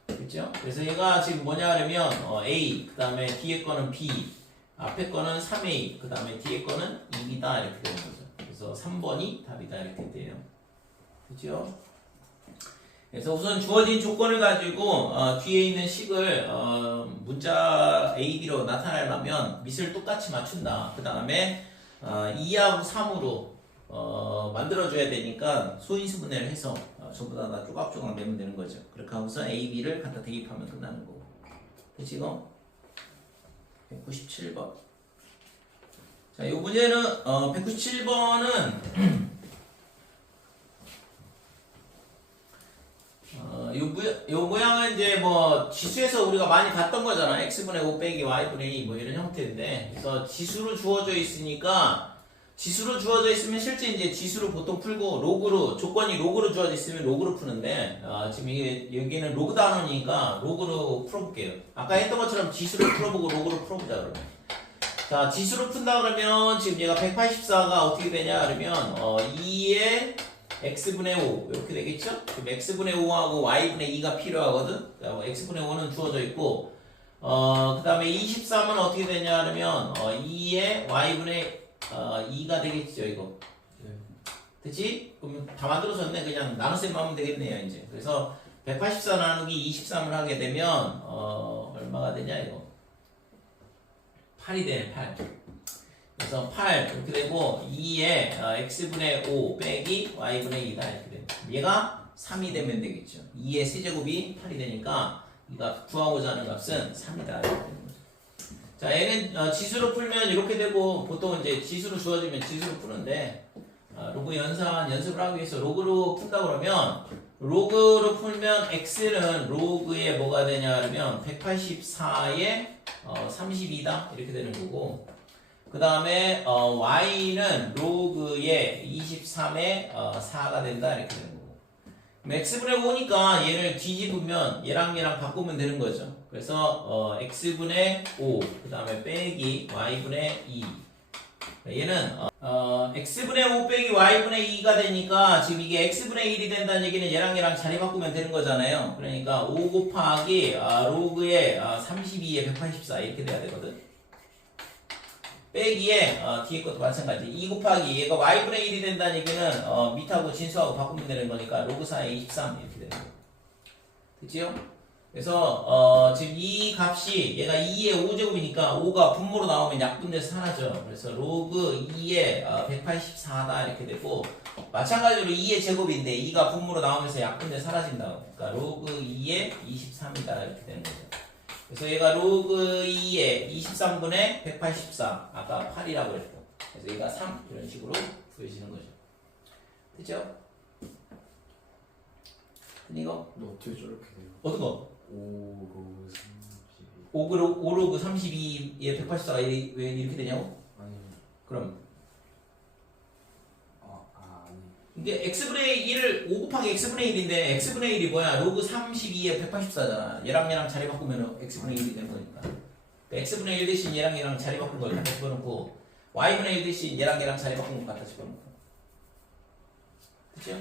그렇죠? 그래서 얘가 지금 뭐냐 하면 A, 그 다음에 뒤에 거는 B, 앞에 거는 3A, 그 다음에 뒤에 거는 2B다 이렇게 되는 거죠. 그래서 3번이 답이다 이렇게 돼요. 그렇죠? 그래서 우선 주어진 조건을 가지고 뒤에 있는 식을 문자 A, B로 나타내려면 밑을 똑같이 맞춘다. 그 다음에 2하고 3으로 만들어줘야 되니까 소인수 분해를 해서 전부 다 조각조각 내면 되는 거죠. 그렇게 하고서 A, B를 갖다 대입하면 끝나는 거고. 지금 197번. 자, 이 문제는 197번은 요 모양은 이제 뭐 지수에서 우리가 많이 봤던 거잖아. x분의 5 빼기 y분의 2 뭐 이런 형태인데, 그래서 지수로 주어져 있으니까 지수로 주어져 있으면 실제 이제 지수로 보통 풀고 로그로 조건이 로그로 주어져 있으면 로그로 푸는데 지금 이게 여기는 로그 단원이니까 로그로 풀어볼게요. 아까 했던 것처럼 지수로 풀어보고 로그로 풀어보자 그러면. 자 지수로 푼다 그러면 지금 얘가 184가 어떻게 되냐 그러면 2의 x분의 5 이렇게 되겠죠? 그럼 x분의 5하고 y분의 2가 필요하거든. x분의 5는 주어져 있고 그 다음에 23은 어떻게 되냐 그러면 2의 y분의 2가 되겠죠 이거. 네. 됐지? 그럼 다 만들어졌네. 그냥 나눗셈 하면 되겠네요 이제. 그래서 184 나누기 23을 하게 되면 얼마가 되냐 이거 8이 되네 8. 그래서 8 이렇게 되고 2에 x분의 5 빼기 y분의 2다 이렇게 됩니다. 얘가 3이 되면 되겠죠. 2의 세제곱이 8이 되니까 이가 구하고자 하는 값은 3이다 이렇게 되는 거죠. 자, 얘는 지수로 풀면 이렇게 되고 보통 이제 지수로 주어지면 지수로 푸는데 로그 연산 연습을 하기 위해서 로그로 푼다 그러면 로그로 풀면 x는 로그에 뭐가 되냐 그러면 184에 32다 이렇게 되는 거고 그 다음에 y는 로그에 23에 4가 된다 이렇게 되는 거고 x분의 5니까 얘를 뒤집으면 얘랑 바꾸면 되는 거죠. 그래서 x분의 5 그 다음에 빼기 y분의 2 얘는 x분의 5 빼기 y분의 2가 되니까 지금 이게 x분의 1이 된다는 얘기는 얘랑 자리 바꾸면 되는 거잖아요. 그러니까 5 곱하기 로그에 32에 184 이렇게 돼야 되거든. 빼기에 뒤에 것도 마찬가지 2 곱하기 얘가 y분의 1이 된다는 얘기는 밑하고 진수하고 바꾸면 되는 거니까 로그 4에 23 이렇게 되는 거예요. 됐지요? 그래서 지금 이 값이 얘가 2의 5제곱이니까 5가 분모로 나오면 약분돼서 사라져. 그래서 로그 2의 184다 이렇게 되고 마찬가지로 2의 제곱인데 2가 분모로 나오면서 약분돼서 사라진다. 그러니까 로그 2의 23이다 이렇게 되는 거죠. 그래서 얘가 로그 2의 23분의 184 아까 8이라고 그랬고 그래서 얘가 3 이런 식으로 구해지는 거죠. 됐죠? 근데 이거 어떻게 저렇게 돼요? 어떤 거? 5로그 32 5로그 32에 184가 왜 이렇게 되냐고? 아니 그럼 아니 근데 x분의 1을 5 곱하기 x분의 1인데 x분의 1이 뭐야? 로그 32에 184잖아. 얘랑 자리 바꾸면 x분의 1이 되는 거니까. x분의 1 대신 얘랑 자리 바꾼 걸 갖다 집어넣고 y분의 1 대신 얘랑 자리 바꾼 걸 갖다 집어넣고. 그쵸?